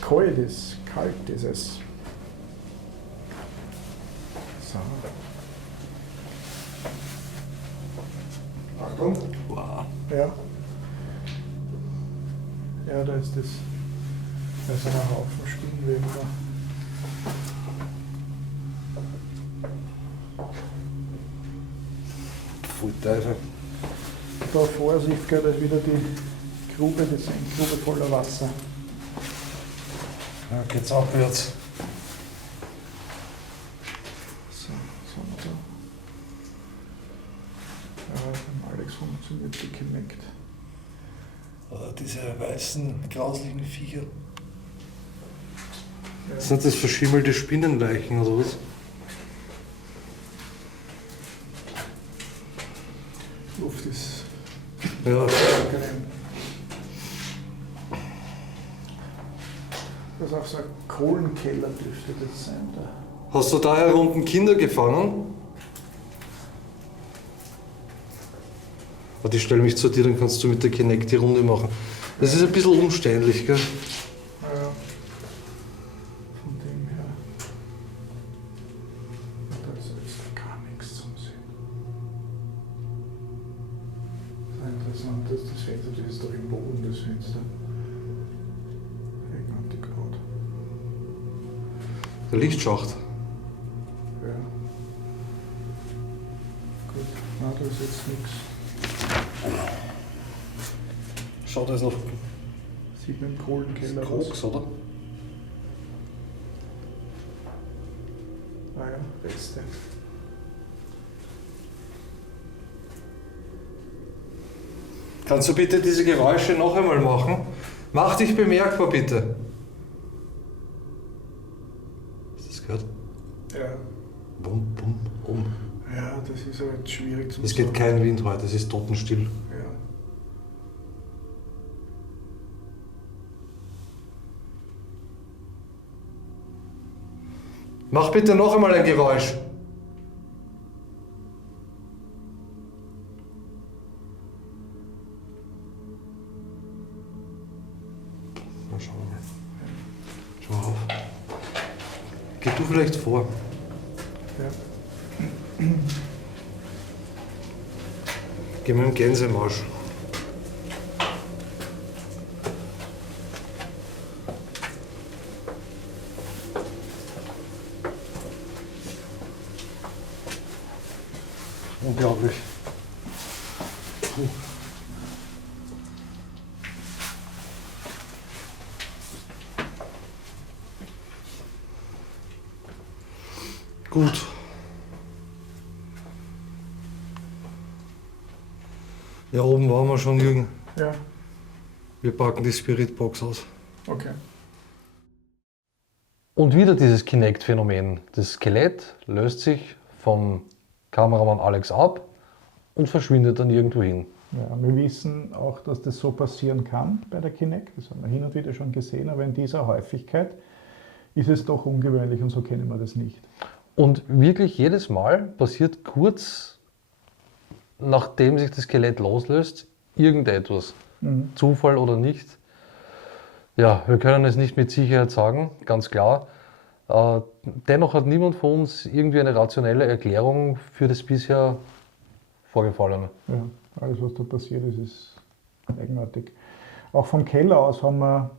Kalt ist es. So. Achtung. Wow. Ja. Ja, da ist das. Da ist ein Haufen Spinnweben da. Voll Teufel. Da Vorsicht, gell, da ist wieder die Grube, das ist eine Grube voller Wasser. Ja, geht's abwärts. So, was haben wir da? Ja, beim Alex funktioniert die Kinect. Diese weißen, grauslichen Viecher. Ja. Sind das verschimmelte Spinnenleichen oder was? Luft ist Ja. angenehm. Das ist auch so ein Kohlenkeller dürfte das sein. Da. Hast du da herunten Kinder gefangen? Warte, ich stelle mich zu dir, dann kannst du mit der Kinect die Runde machen. Das ist ein bisschen umständlich, gell? Ja. Von dem her. Da ist jetzt gar nichts zum Sehen. Das ist interessant, dass das Fenster, das ist doch im Boden, das Fenster. Antikraut. Der Lichtschacht. Ja. Gut, na, da ist jetzt nichts. Schau, da ist noch Sieht man im Kohlenkeller was. Koks, oder? Ah ja, Reste. Kannst du bitte diese Geräusche noch einmal machen? Mach dich bemerkbar, bitte. Hast du das gehört? Ja. Bum, bum, bum. Ja, das ist aber jetzt schwierig zu Es geht kein Wind heute, es ist totenstill. Ja. Mach bitte noch einmal ein Geräusch. Na, schauen wir mal. Schau mal auf. Geh du vielleicht vor. Ja. Geh mal im Gänsemarsch. Unglaublich. Puh. Gut. Ja, oben waren wir schon, Jürgen. Ja, Wir packen die Spiritbox aus. okay. Und wieder dieses Kinect-Phänomen. Das Skelett löst sich vom Kameramann Alex ab und verschwindet dann irgendwo hin. Ja, wir wissen auch, dass das so passieren kann bei der Kinect. Das haben wir hin und wieder schon gesehen, aber in dieser Häufigkeit ist es doch ungewöhnlich und so kennen wir das nicht. Und wirklich jedes Mal passiert kurz nachdem sich das Skelett loslöst, irgendetwas. Zufall oder nicht. Ja, wir können es nicht mit Sicherheit sagen, ganz klar. Dennoch hat niemand von uns irgendwie eine rationelle Erklärung für das bisher Vorgefallene. Ja, alles, was da passiert ist, ist eigenartig. Auch vom Keller aus haben wir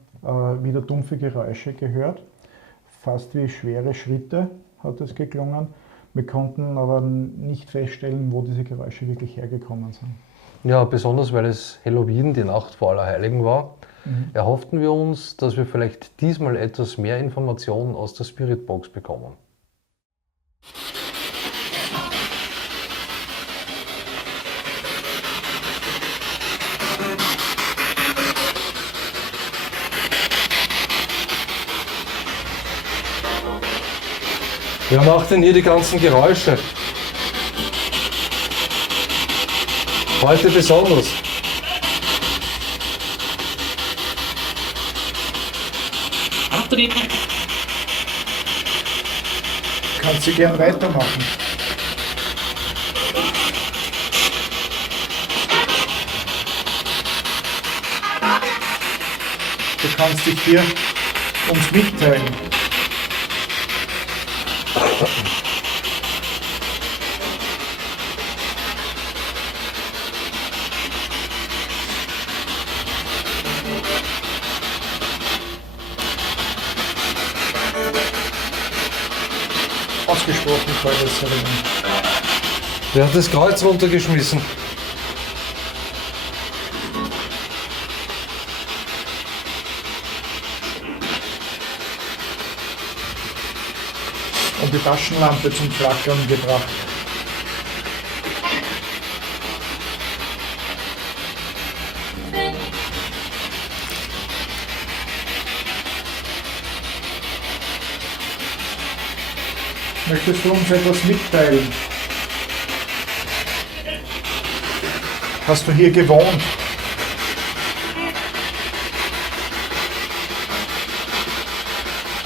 wieder dumpfe Geräusche gehört. Fast wie schwere Schritte hat es geklungen. Wir konnten aber nicht feststellen, wo diese Geräusche wirklich hergekommen sind. Ja, besonders weil es Halloween, die Nacht vor Allerheiligen war, erhofften wir uns, dass wir vielleicht diesmal etwas mehr Informationen aus der Spiritbox bekommen. Wer macht denn hier die ganzen Geräusche? Heute besonders. Kannst du gern weitermachen. Du kannst dich hier uns mitteilen. Ausgesprochen Feuerwehrserien. Wer hat das Kreuz runtergeschmissen? Und die Taschenlampe zum Flackern gebracht. Möchtest du uns etwas mitteilen? Hast du hier gewohnt?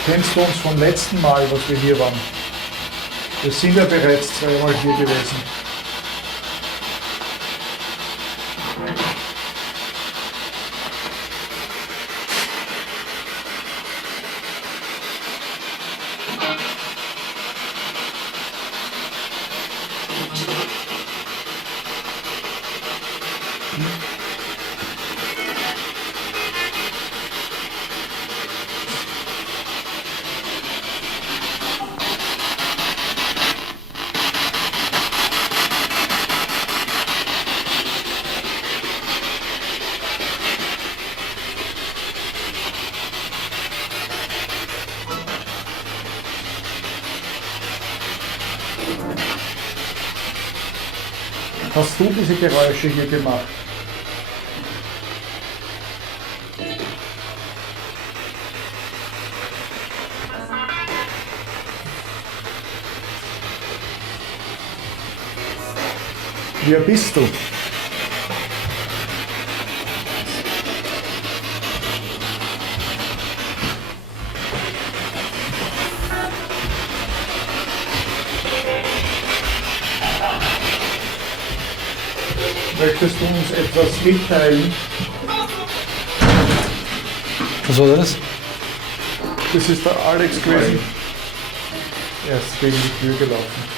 Kennst du uns vom letzten Mal, was wir hier waren? Wir sind ja bereits zweimal hier gewesen. Hast du diese Geräusche hier gemacht? Wer bist du? Möchtest du uns etwas mitteilen? Was war das? Das ist der Alex gewesen. Er ist gegen die Tür gelaufen.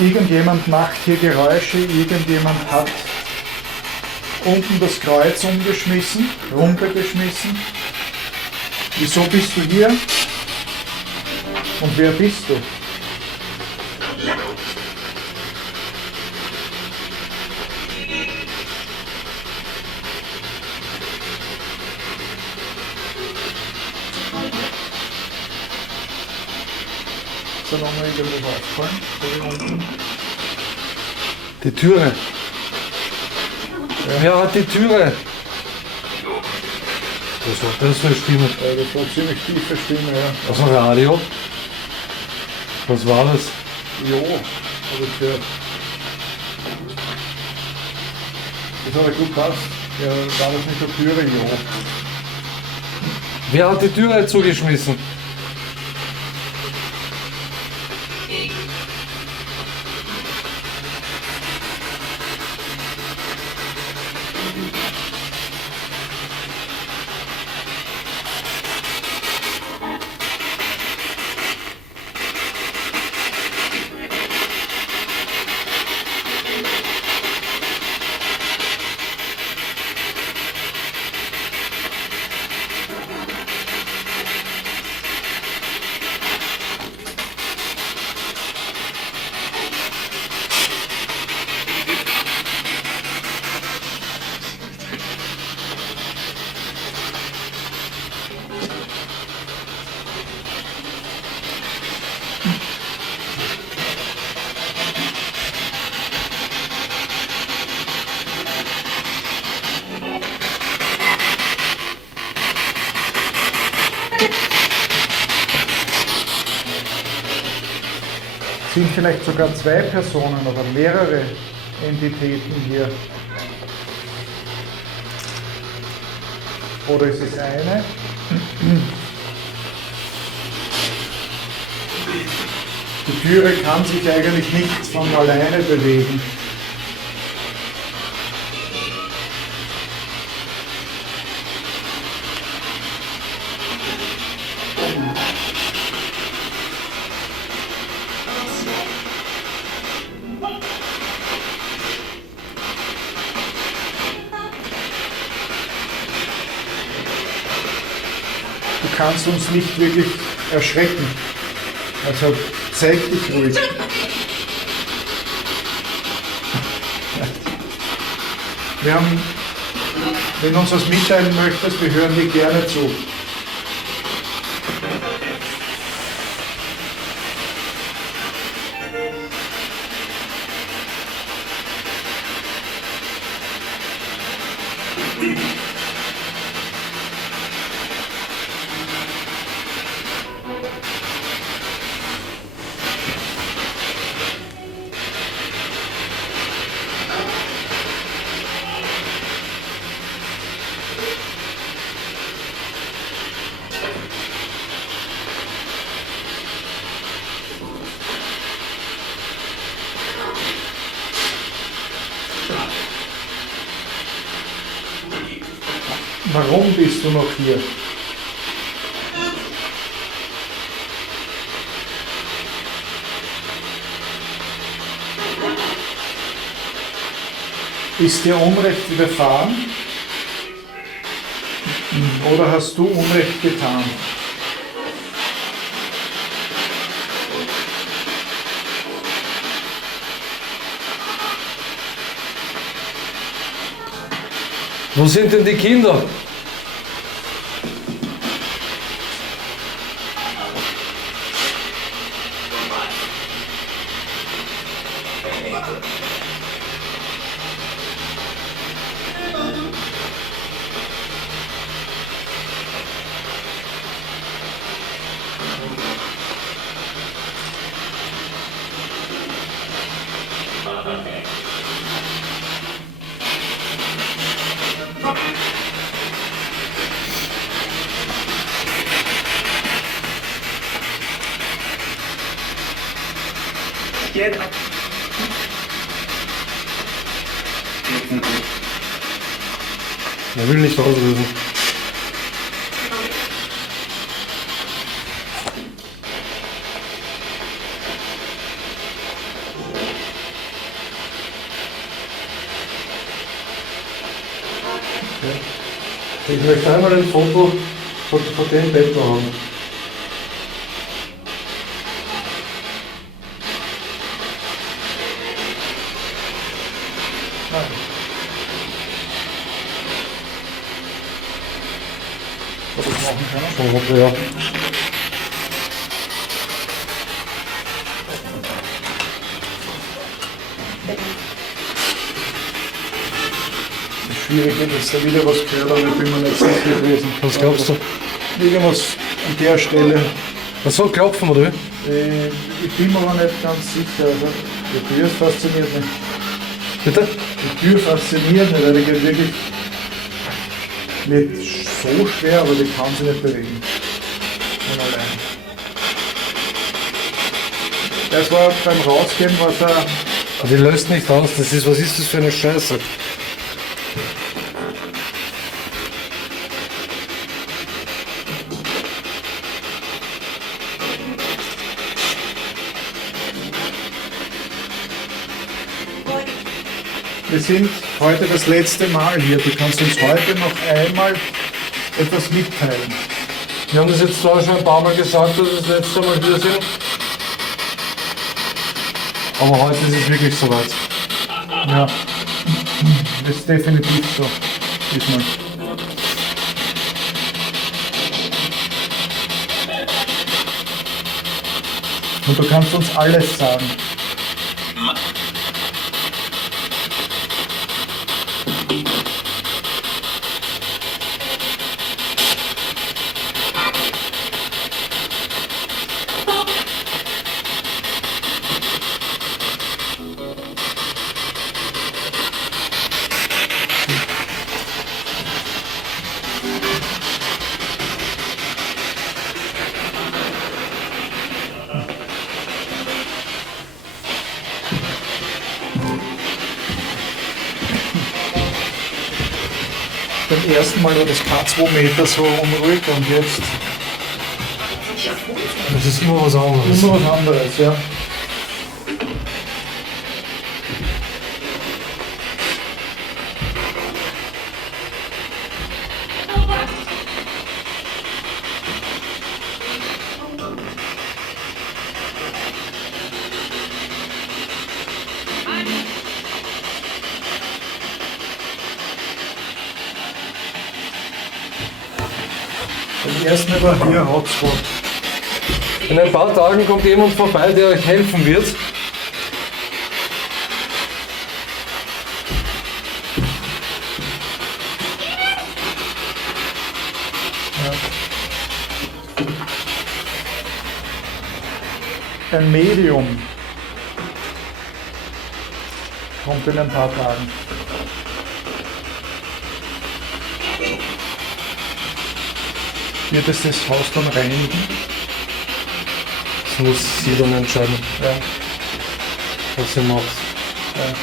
Irgendjemand macht hier Geräusche, irgendjemand hat unten das Kreuz umgeschmissen, runtergeschmissen. Wieso bist du hier? Und wer bist du? Ist da nochmal irgendwas aufgefallen? Da unten? Die Türe. Wer hat die Türe? Was war das für eine Stimme? Ja, das war eine ziemlich tiefe Stimme, ja. Aus dem Radio? Was war das? Jo, habe ich gehört. Das hat gut passt. Ja, war das nicht der Türe, jo. Wer hat die Türe zugeschmissen? Sind vielleicht sogar zwei Personen oder mehrere Entitäten hier? Oder ist es eine? Die Türe kann sich eigentlich nicht von alleine bewegen. Du kannst uns nicht wirklich erschrecken. Also zeig dich ruhig. Wir haben, wenn du uns was mitteilen möchtest, wir hören dir gerne zu. Warum bist du noch hier? Ist dir Unrecht widerfahren? Oder hast du Unrecht getan? Wo sind denn die Kinder? Er will nicht auslösen. Ich möchte einmal ein Foto von dem Bett haben. Was ich machen kann. Ja. Schwierig, wenn jetzt da wieder was gehört, aber ich bin mir nicht sicher gewesen. Was glaubst du? Irgendwas an der Stelle. Achso, klopfen oder wie? Ich bin mir aber nicht ganz sicher. Also, die Tür fasziniert mich. Bitte? Die Tür fasziniert mich, weil die geht wirklich nicht so schwer, aber die kann sich nicht bewegen. Von allein. Das war beim Rausgehen, was er. Die löst nicht aus. Was ist das für eine Scheiße? Wir sind heute das letzte Mal hier. Du kannst uns heute noch einmal etwas mitteilen. Wir haben das jetzt zwar schon ein paar Mal gesagt, dass wir das letzte Mal hier sind. Aber heute ist es wirklich soweit. Ja, das ist definitiv so. Diesmal. Und du kannst uns alles sagen. Beim ersten Mal war das kein 2 Meter so unruhig und jetzt Das ist immer was anderes. immer was anderes, ja. Beim ersten Mal war hier Hotspot. In ein paar Tagen kommt jemand vorbei, der euch helfen wird. Ein Medium kommt in ein paar Tagen. Wird es das Haus dann reinigen? Das muss sie dann entscheiden, Ja. was sie macht. Ja.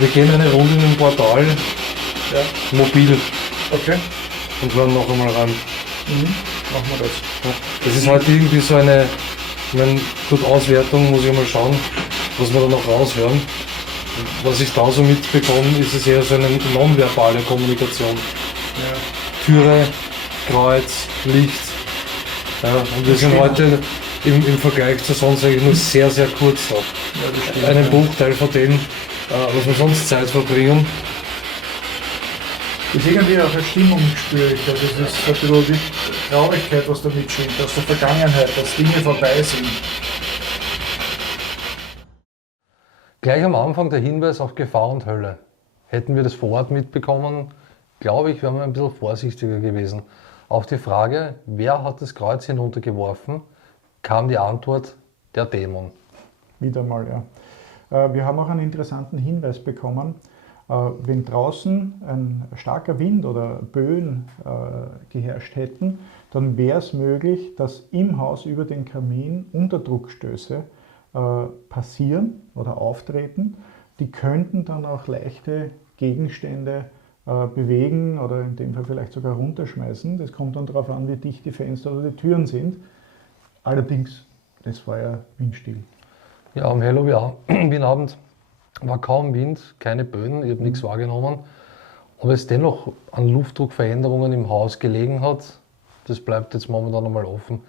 Wir gehen eine Runde in ein Portal, Ja. mobil, Okay. und hören noch einmal rein. Machen wir das. Ja. Das ist halt irgendwie so eine, ich meine, gut, Auswertung muss ich mal schauen, was wir da noch raushören. Was ich da so mitbekomme, ist es eher so eine nonverbale Kommunikation. Ja. Türe, Kreuz, Licht. Ja, und wir sind heute im Vergleich zu sonst eigentlich nur sehr, sehr kurz da. Ja, das stimmt. Einen Bruchteil von dem, was wir sonst Zeit verbringen. Das ist irgendwie auch eine Stimmung spüre ich. Also das ist ein bisschen die Traurigkeit, was da mitschwingt, aus der Vergangenheit, dass Dinge vorbei sind. Gleich am Anfang der Hinweis auf Gefahr und Hölle. Hätten wir das vor Ort mitbekommen, glaube ich, wären wir ein bisschen vorsichtiger gewesen. Auf die Frage, wer hat das Kreuz hinuntergeworfen, kam die Antwort, der Dämon. Wieder mal, ja. Wir haben auch einen interessanten Hinweis bekommen. Wenn draußen ein starker Wind oder Böen geherrscht hätten, dann wäre es möglich, dass im Haus über den Kamin Unterdruckstöße passieren oder auftreten. Die könnten dann auch leichte Gegenstände bewegen oder in dem Fall vielleicht sogar runterschmeißen. Das kommt dann darauf an, wie dicht die Fenster oder die Türen sind. Allerdings, das war ja windstill. Ja, am Halloween-Abend war kaum Wind, keine Böen, ich habe nichts wahrgenommen. Ob es dennoch an Luftdruckveränderungen im Haus gelegen hat, das bleibt jetzt momentan einmal offen.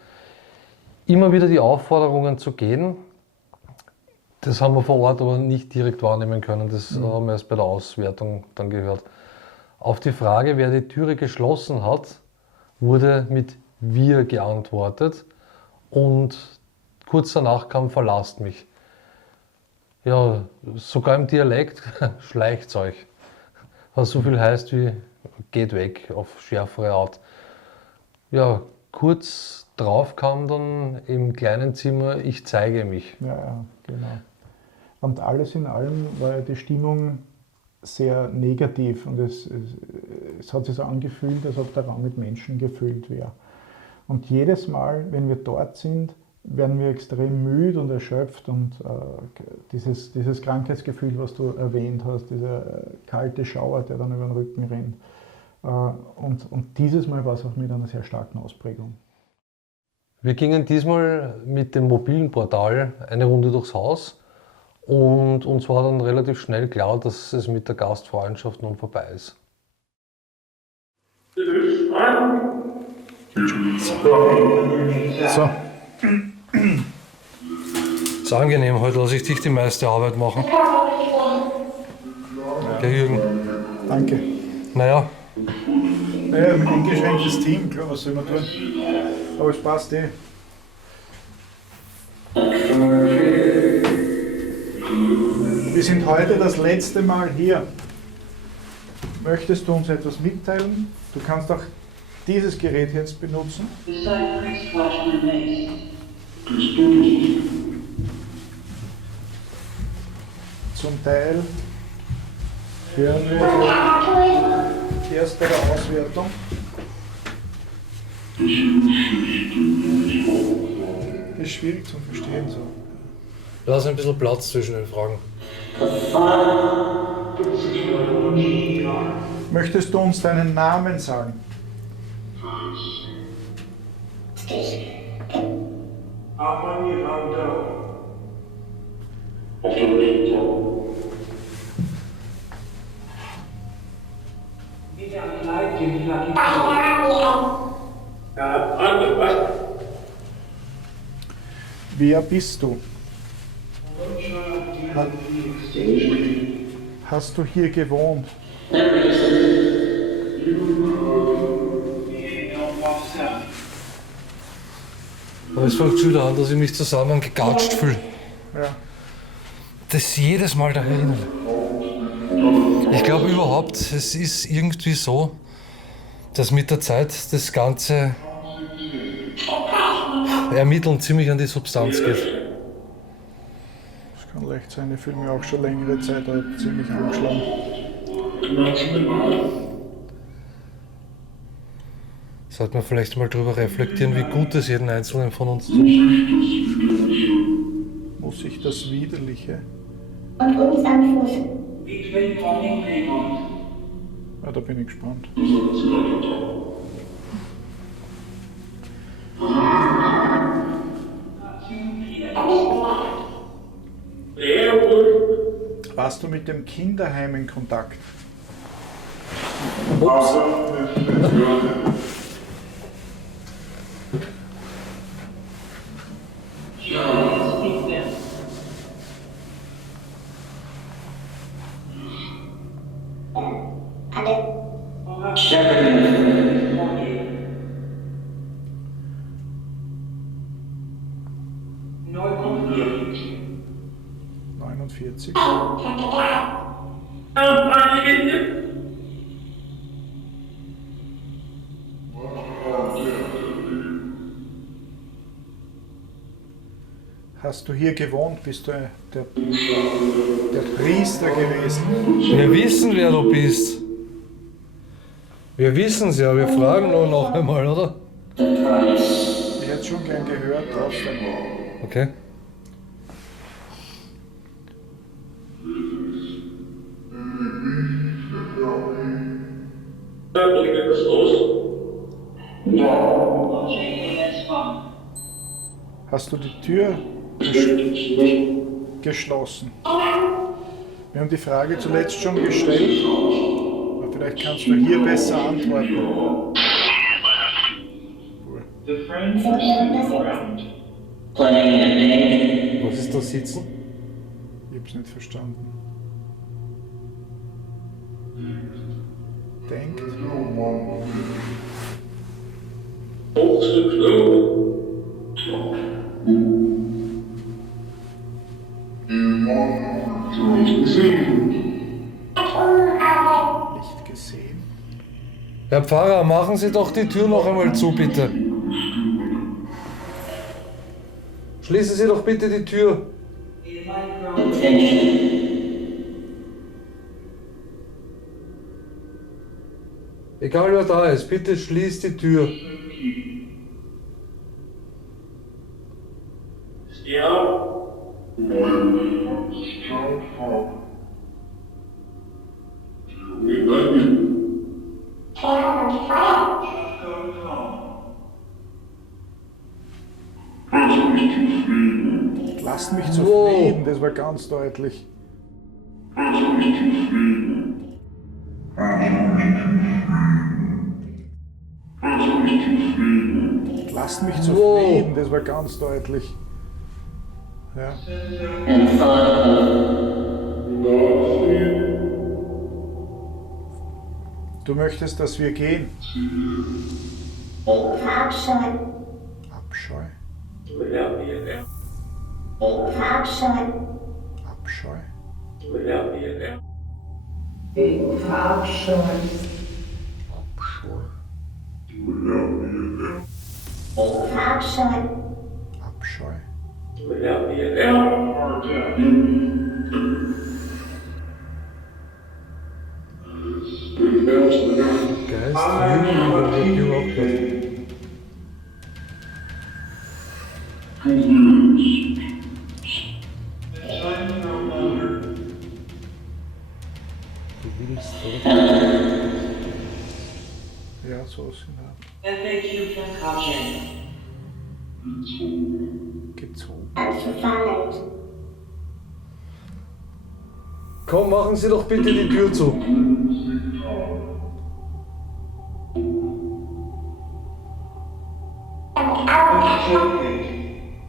Immer wieder die Aufforderungen zu gehen, das haben wir vor Ort aber nicht direkt wahrnehmen können, das haben wir erst bei der Auswertung dann gehört. Auf die Frage, wer die Türe geschlossen hat, wurde mit "wir" geantwortet und kurz danach kam "verlasst mich". Ja, sogar im Dialekt schleicht's euch. Was so viel heißt wie "geht weg" auf schärfere Art. Ja, kurz drauf kam dann im kleinen Zimmer "ich zeige mich". Ja, genau. Und alles in allem war ja die Stimmung sehr negativ und es hat sich so angefühlt, als ob der Raum mit Menschen gefüllt wäre. Und jedes Mal, wenn wir dort sind, werden wir extrem müde und erschöpft und dieses Krankheitsgefühl, was du erwähnt hast, dieser kalte Schauer, der dann über den Rücken rennt. Und dieses Mal war es auch mit einer sehr starken Ausprägung. Wir gingen diesmal mit dem mobilen Portal eine Runde durchs Haus und uns war dann relativ schnell klar, dass es mit der Gastfreundschaft nun vorbei ist. So. Ist angenehm, heute lasse ich dich die meiste Arbeit machen. Gell, Jürgen? Danke. Naja, Naja, ein eingeschränktes Team, klar, was soll man tun? Aber es passt eh. Wir sind heute das letzte Mal hier. Möchtest du uns etwas mitteilen? Du kannst auch dieses Gerät jetzt benutzen. Zum Teil hören wir erst bei der Auswertung. Das ist schwierig zu verstehen so. lass ein bisschen Platz zwischen den Fragen. Möchtest du uns deinen Namen sagen? Wer bist du? Hast du hier gewohnt? Aber es fängt schon wieder an, dass ich mich zusammengekatscht fühle. Ja. Das jedes Mal da erinnern. Ich glaube überhaupt, es ist irgendwie so, dass mit der Zeit das ganze Ermitteln ziemlich an die Substanz geht. Das kann leicht sein, ich fühle mich auch schon längere Zeit ziemlich angeschlagen. Sollten wir vielleicht mal drüber reflektieren, wie gut es jeden Einzelnen von uns tut. Muss ich das Widerliche? Und uns am Fuß. Ja, da bin ich gespannt. Warst du mit dem Kinderheim in Kontakt? Ups. Hast du hier gewohnt? Bist du der Priester gewesen? Wir wissen, wer du bist. Wir wissen es ja, wir fragen nur noch einmal, oder? Ich hätte es schon gern gehört, trotzdem. Okay. Hast du die Tür geschlossen? Wir haben die Frage zuletzt schon gestellt, aber vielleicht kannst du hier besser antworten. Was ist da sitzen? Ich hab's nicht verstanden. Denkt. Nicht gesehen. Herr Pfarrer, machen Sie doch die Tür noch einmal zu, bitte. Schließen Sie doch bitte die Tür. Egal wer da ist, bitte schließt die Tür. Lasst mich zufrieden, das war ganz deutlich. Lasst mich zufrieden, das war ganz deutlich. Ja. Du möchtest, dass wir gehen? Verabscheuen. Abscheu? Verabscheuen. Abscheu? Verabscheuen. Verabscheuen. Abscheu? Geist, Jünger, aber wird Jünger auch gehört. Du willst, oder? Ja, so sind wir. Gezogen. Verfallend. Komm, machen Sie doch bitte die Tür zu.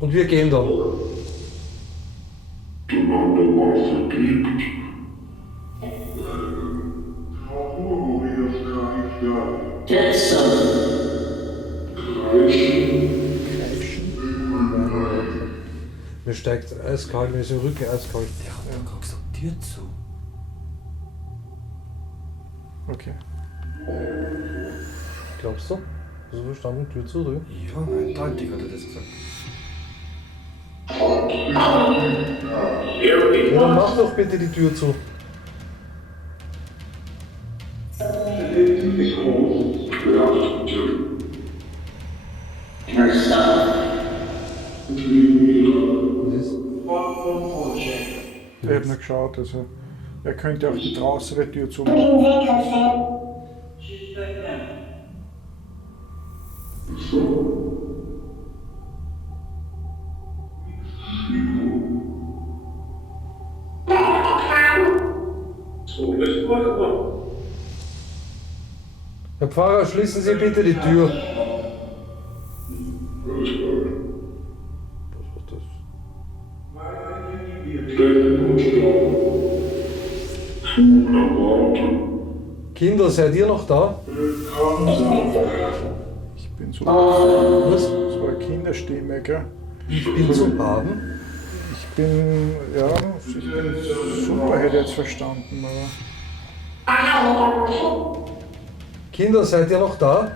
Und wir gehen dann. Mir steigt eiskalt, mir ist im Rücken eiskalt. Der hat doch gerade gesagt, Tür zu. Okay. Glaubst du? Hast du verstanden? Tür zu, oder? Ja, eindeutig hat er das gesagt. Ja, dann mach doch bitte die Tür zu. Was ist? Ich habe nur geschaut, also er könnte auch die draußere Tür Du zumachen. den Seegriffe. Herr Pfarrer, schließen Sie bitte die Tür. Was war das? Kinder, seid ihr noch da? Ich bin so. Was? Das war eine Kinderstimme, gell? Ich bin zum Baden. Ich bin super, hätte ich jetzt verstanden, aber. Kinder, seid ihr noch da?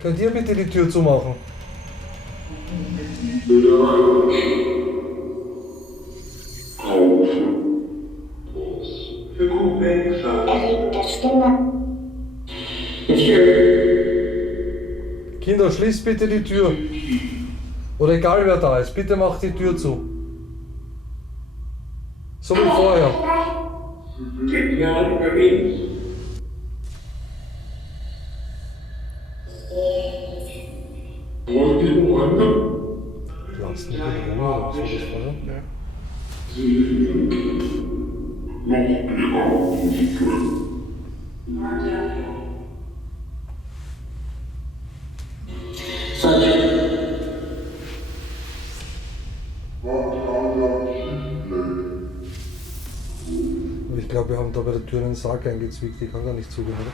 Könnt ihr bitte die Tür zumachen? Erregende Stimme. Kinder, schließt bitte die Tür. Oder egal wer da ist, bitte macht die Tür zu. So wie vorher. Lassen wir den Ruhe, oder so das vorher? Ja. Ich glaube, wir haben da bei der Tür einen Sarg eingezwickt, die kann gar nicht zugehen, oder?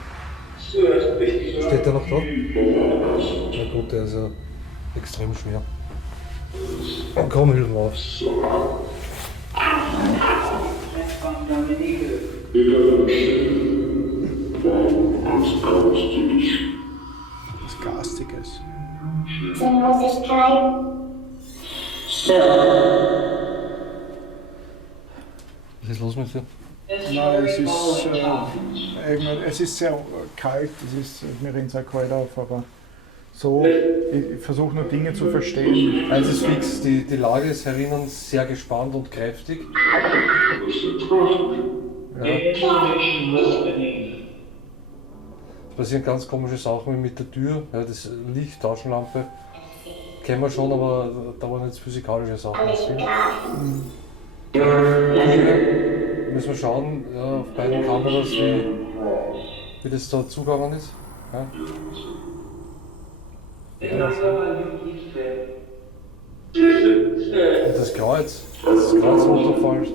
Steht der noch da? Na gut, der ist ja extrem schwer. Komm, hilf mir auf. Was Garstiges. Sinnlosigkeit, Was ist los mit dir? Nein, es ist sehr kalt, mir rennt es auch kalt auf, aber so, ich versuche nur Dinge zu verstehen. Eins ist fix, die Lage ist herinnen sehr gespannt und kräftig. Ja. Es passieren ganz komische Sachen wie mit der Tür, ja, das Licht, Taschenlampe. Kennen wir schon, aber da waren jetzt physikalische Sachen. Müssen wir schauen, ja, auf beiden Kameras, wie das da zugegangen ist. Ja. Und das Kreuz runterfällt.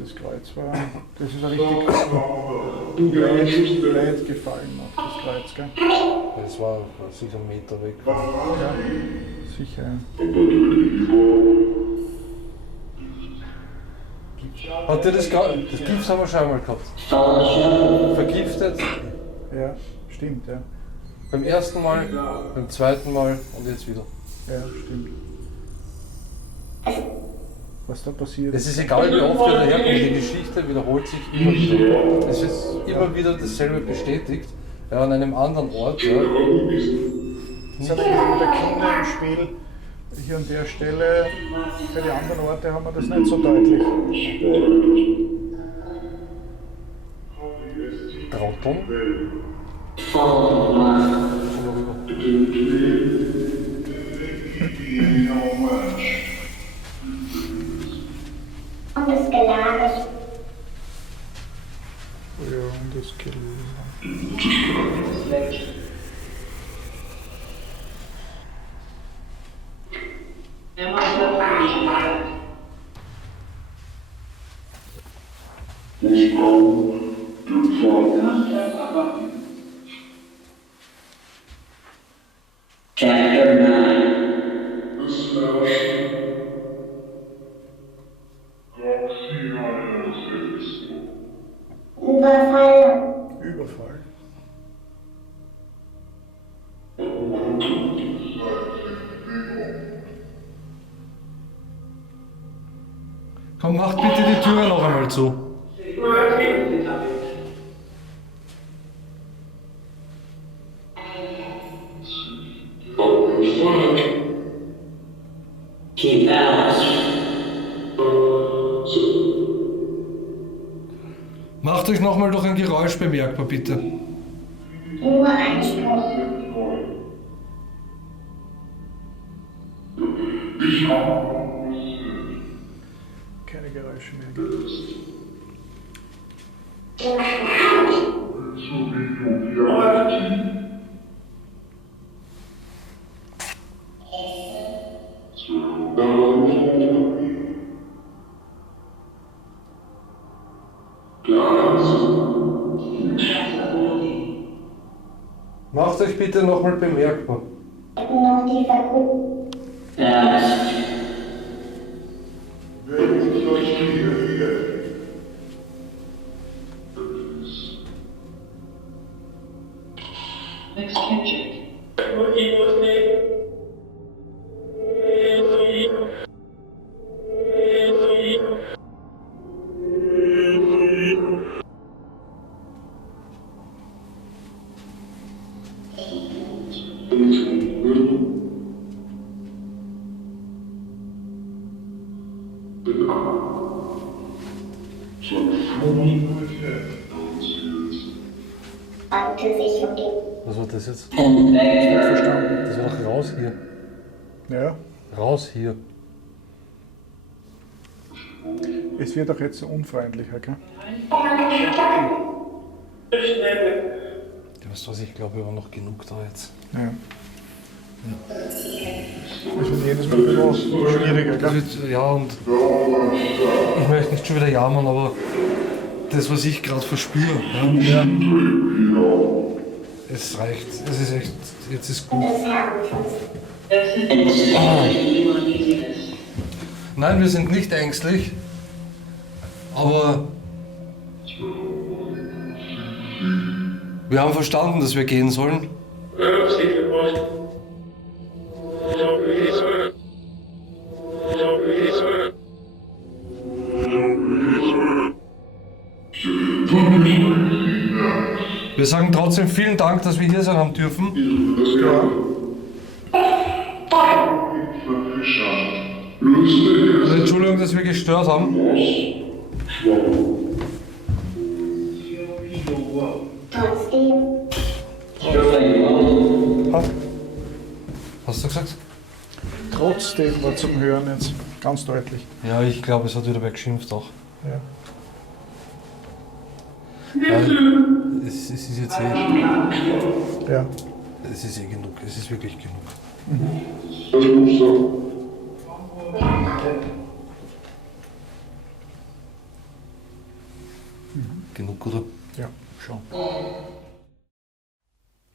Das Kreuz war, das ist ein richtig blöd gefallen, auch das Kreuz, gell? Das war sicher einen Meter weg. Ja, sicher. Hat dir das Gift haben wir schon einmal gehabt. Vergiftet Ja, stimmt, ja. beim ersten Mal, beim zweiten Mal und jetzt wieder. Ja, stimmt. Was da passiert Es ist egal, wie oft wir daherkommen, die Geschichte wiederholt sich immer wieder. Es ist immer wieder dasselbe bestätigt, ja, an einem anderen Ort. Ja. Das hat mit der Kinder im Spiel hier an der Stelle, bei den anderen Orten haben wir das nicht so deutlich. Trotteln. und das Gelage. Ja, und das Gelage. Chapter 9. Überfall. Überfall. Komm, macht bitte die Tür noch einmal zu. Keep Alice. Macht euch nochmal durch ein Geräusch bemerkbar, bitte. Ureinspruch. Keine Geräusche mehr. Macht euch bitte nochmal bemerkbar. Noch die Verkuppelung. Next kitchen. wandte sich um die Was war das jetzt? Verstanden? Das war doch raus hier. Ja. Raus hier. Es wird auch jetzt so unfreundlicher, gell? Du weißt was, ich glaube, wir haben noch genug da jetzt. Ja. Das wird jedes Mal ein bisschen schwieriger, Das gell? wird, ja, und ich möchte nicht schon wieder jammern, aber das, was ich gerade verspüre, ja, es reicht. Es ist echt, jetzt ist gut. Nein, wir sind nicht ängstlich, aber wir haben verstanden, dass wir gehen sollen. Wir sagen trotzdem vielen Dank, dass wir hier sein haben dürfen. Und Entschuldigung, dass wir gestört haben. trotzdem Hast du gesagt? Trotzdem war zum Hören jetzt ganz deutlich. Ja, ich glaube, es hat wieder wer geschimpft auch. Ja. Ja, es ist jetzt Ja. es ist genug. Es ist wirklich genug. Genug, oder? Ja, schon.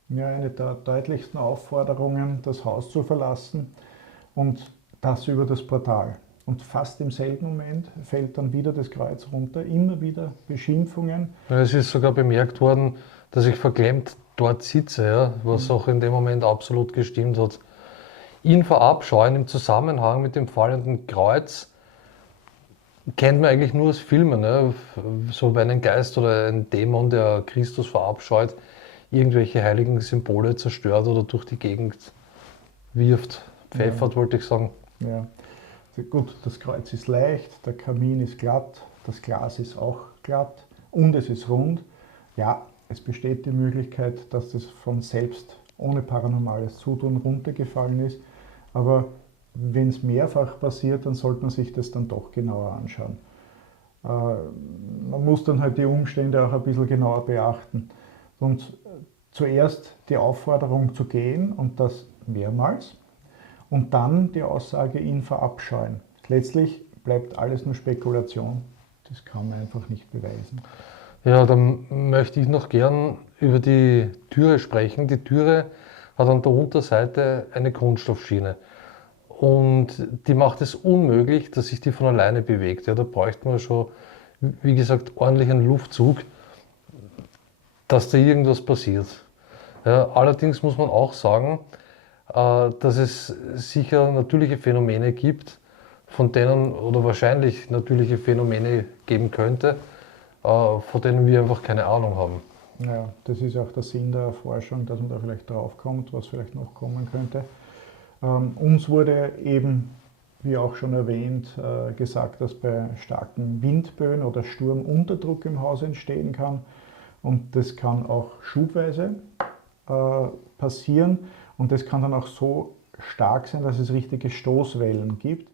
Ja, eine der deutlichsten Aufforderungen, das Haus zu verlassen und das über das Portal. Und fast im selben Moment fällt dann wieder das Kreuz runter, immer wieder Beschimpfungen. Ja, es ist sogar bemerkt worden, dass ich verklemmt dort sitze, ja, was auch in dem Moment absolut gestimmt hat. Ihn verabscheuen im Zusammenhang mit dem fallenden Kreuz kennt man eigentlich nur aus Filmen. Ne? So bei einem Geist oder einem Dämon, der Christus verabscheut, irgendwelche heiligen Symbole zerstört oder durch die Gegend wirft. Pfeffert, wollte ich sagen. Ja. Gut, das Kreuz ist leicht, der Kamin ist glatt, das Glas ist auch glatt und es ist rund. Ja, es besteht die Möglichkeit, dass das von selbst ohne paranormales Zutun runtergefallen ist. Aber wenn es mehrfach passiert, dann sollte man sich das dann doch genauer anschauen. Man muss dann halt die Umstände auch ein bisschen genauer beachten. Und zuerst die Aufforderung zu gehen und das mehrmals und dann die Aussage, ihn verabscheuen. Letztlich bleibt alles nur Spekulation. Das kann man einfach nicht beweisen. Ja, dann möchte ich noch gern über die Türe sprechen. Die Türe hat an der Unterseite eine Kunststoffschiene. Und die macht es unmöglich, dass sich die von alleine bewegt. Ja, da bräuchte man schon, wie gesagt, ordentlichen Luftzug, dass da irgendwas passiert. Ja, allerdings muss man auch sagen, dass es sicher natürliche Phänomene gibt, von denen oder wahrscheinlich natürliche Phänomene geben könnte, von denen wir einfach keine Ahnung haben. Ja, das ist auch der Sinn der Forschung, dass man da vielleicht drauf kommt, was vielleicht noch kommen könnte. Uns wurde eben, wie auch schon erwähnt, gesagt, dass bei starken Windböen oder Sturmunterdruck im Haus entstehen kann. Und das kann auch schubweise passieren. Und das kann dann auch so stark sein, dass es richtige Stoßwellen gibt.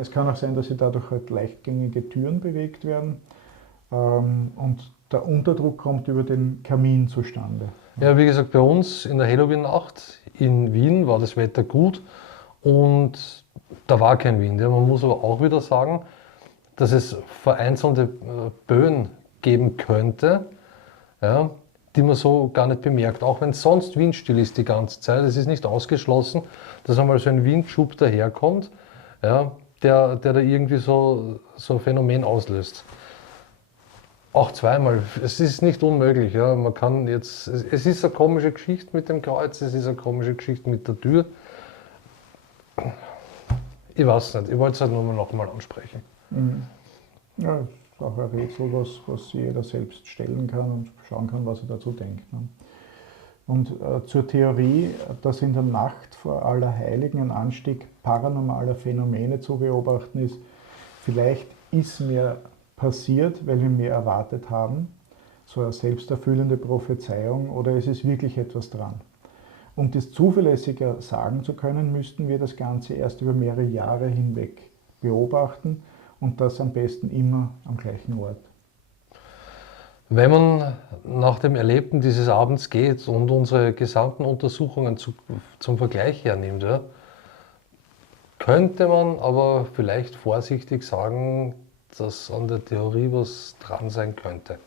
Es kann auch sein, dass sie dadurch halt leichtgängige Türen bewegt werden. Und der Unterdruck kommt über den Kamin zustande. Ja, wie gesagt, bei uns in der Halloween-Nacht in Wien war das Wetter gut und da war kein Wind. Ja, man muss aber auch wieder sagen, dass es vereinzelte Böen geben könnte, ja, die man so gar nicht bemerkt. Auch wenn es sonst windstill ist die ganze Zeit, es ist nicht ausgeschlossen, dass einmal so ein Windschub daherkommt, ja, der da irgendwie so ein Phänomen auslöst. Auch zweimal, es ist nicht unmöglich. Ja. Man kann jetzt, es ist eine komische Geschichte mit dem Kreuz, es ist eine komische Geschichte mit der Tür. Ich weiß nicht, ich wollte es halt nur noch mal ansprechen. Ja, das ist auch ein Rätsel, was jeder selbst stellen kann und schauen kann, was er dazu denkt. Ne? Und zur Theorie, dass in der Nacht vor Allerheiligen ein Anstieg paranormaler Phänomene zu beobachten ist, vielleicht ist mir passiert, weil wir mehr erwartet haben, so eine selbsterfüllende Prophezeiung, oder ist es wirklich etwas dran? Um das zuverlässiger sagen zu können, müssten wir das Ganze erst über mehrere Jahre hinweg beobachten und das am besten immer am gleichen Ort. Wenn man nach dem Erlebten dieses Abends geht und unsere gesamten Untersuchungen zum Vergleich hernimmt, ja, könnte man aber vielleicht vorsichtig sagen, dass an der Theorie was dran sein könnte.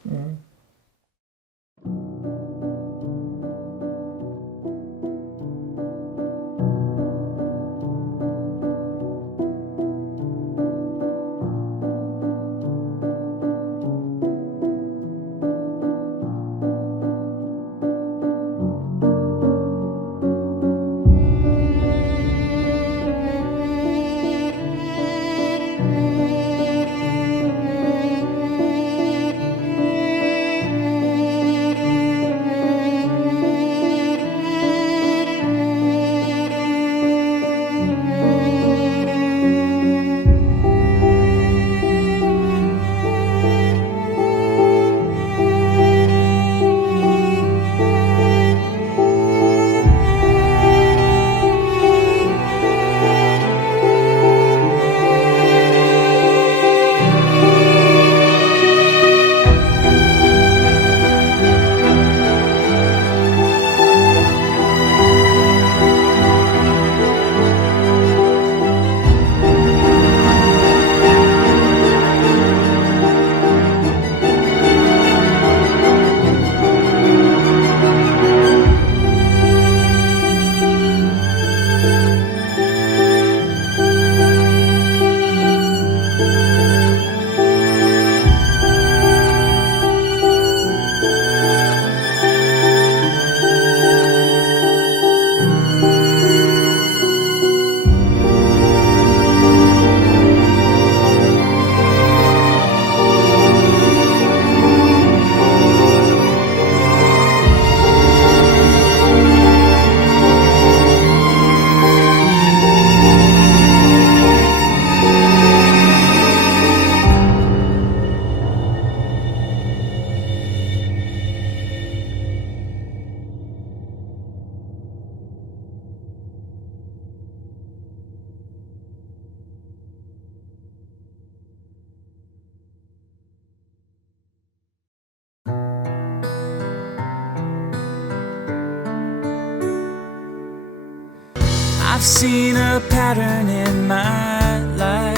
I've seen a pattern in my life.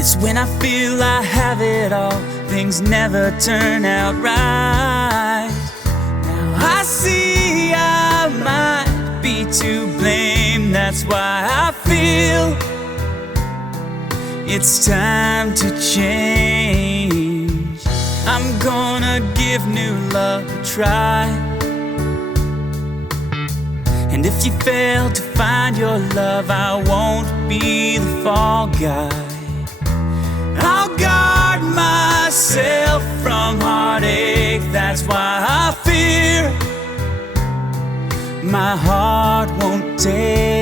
It's when I feel I have it all, things never turn out right. Now I see I might be to blame, that's why I feel it's time to change. I'm gonna give new love a try. And if you fail to find your love, I won't be the fall guy. I'll guard myself from heartache, that's why I fear my heart won't take.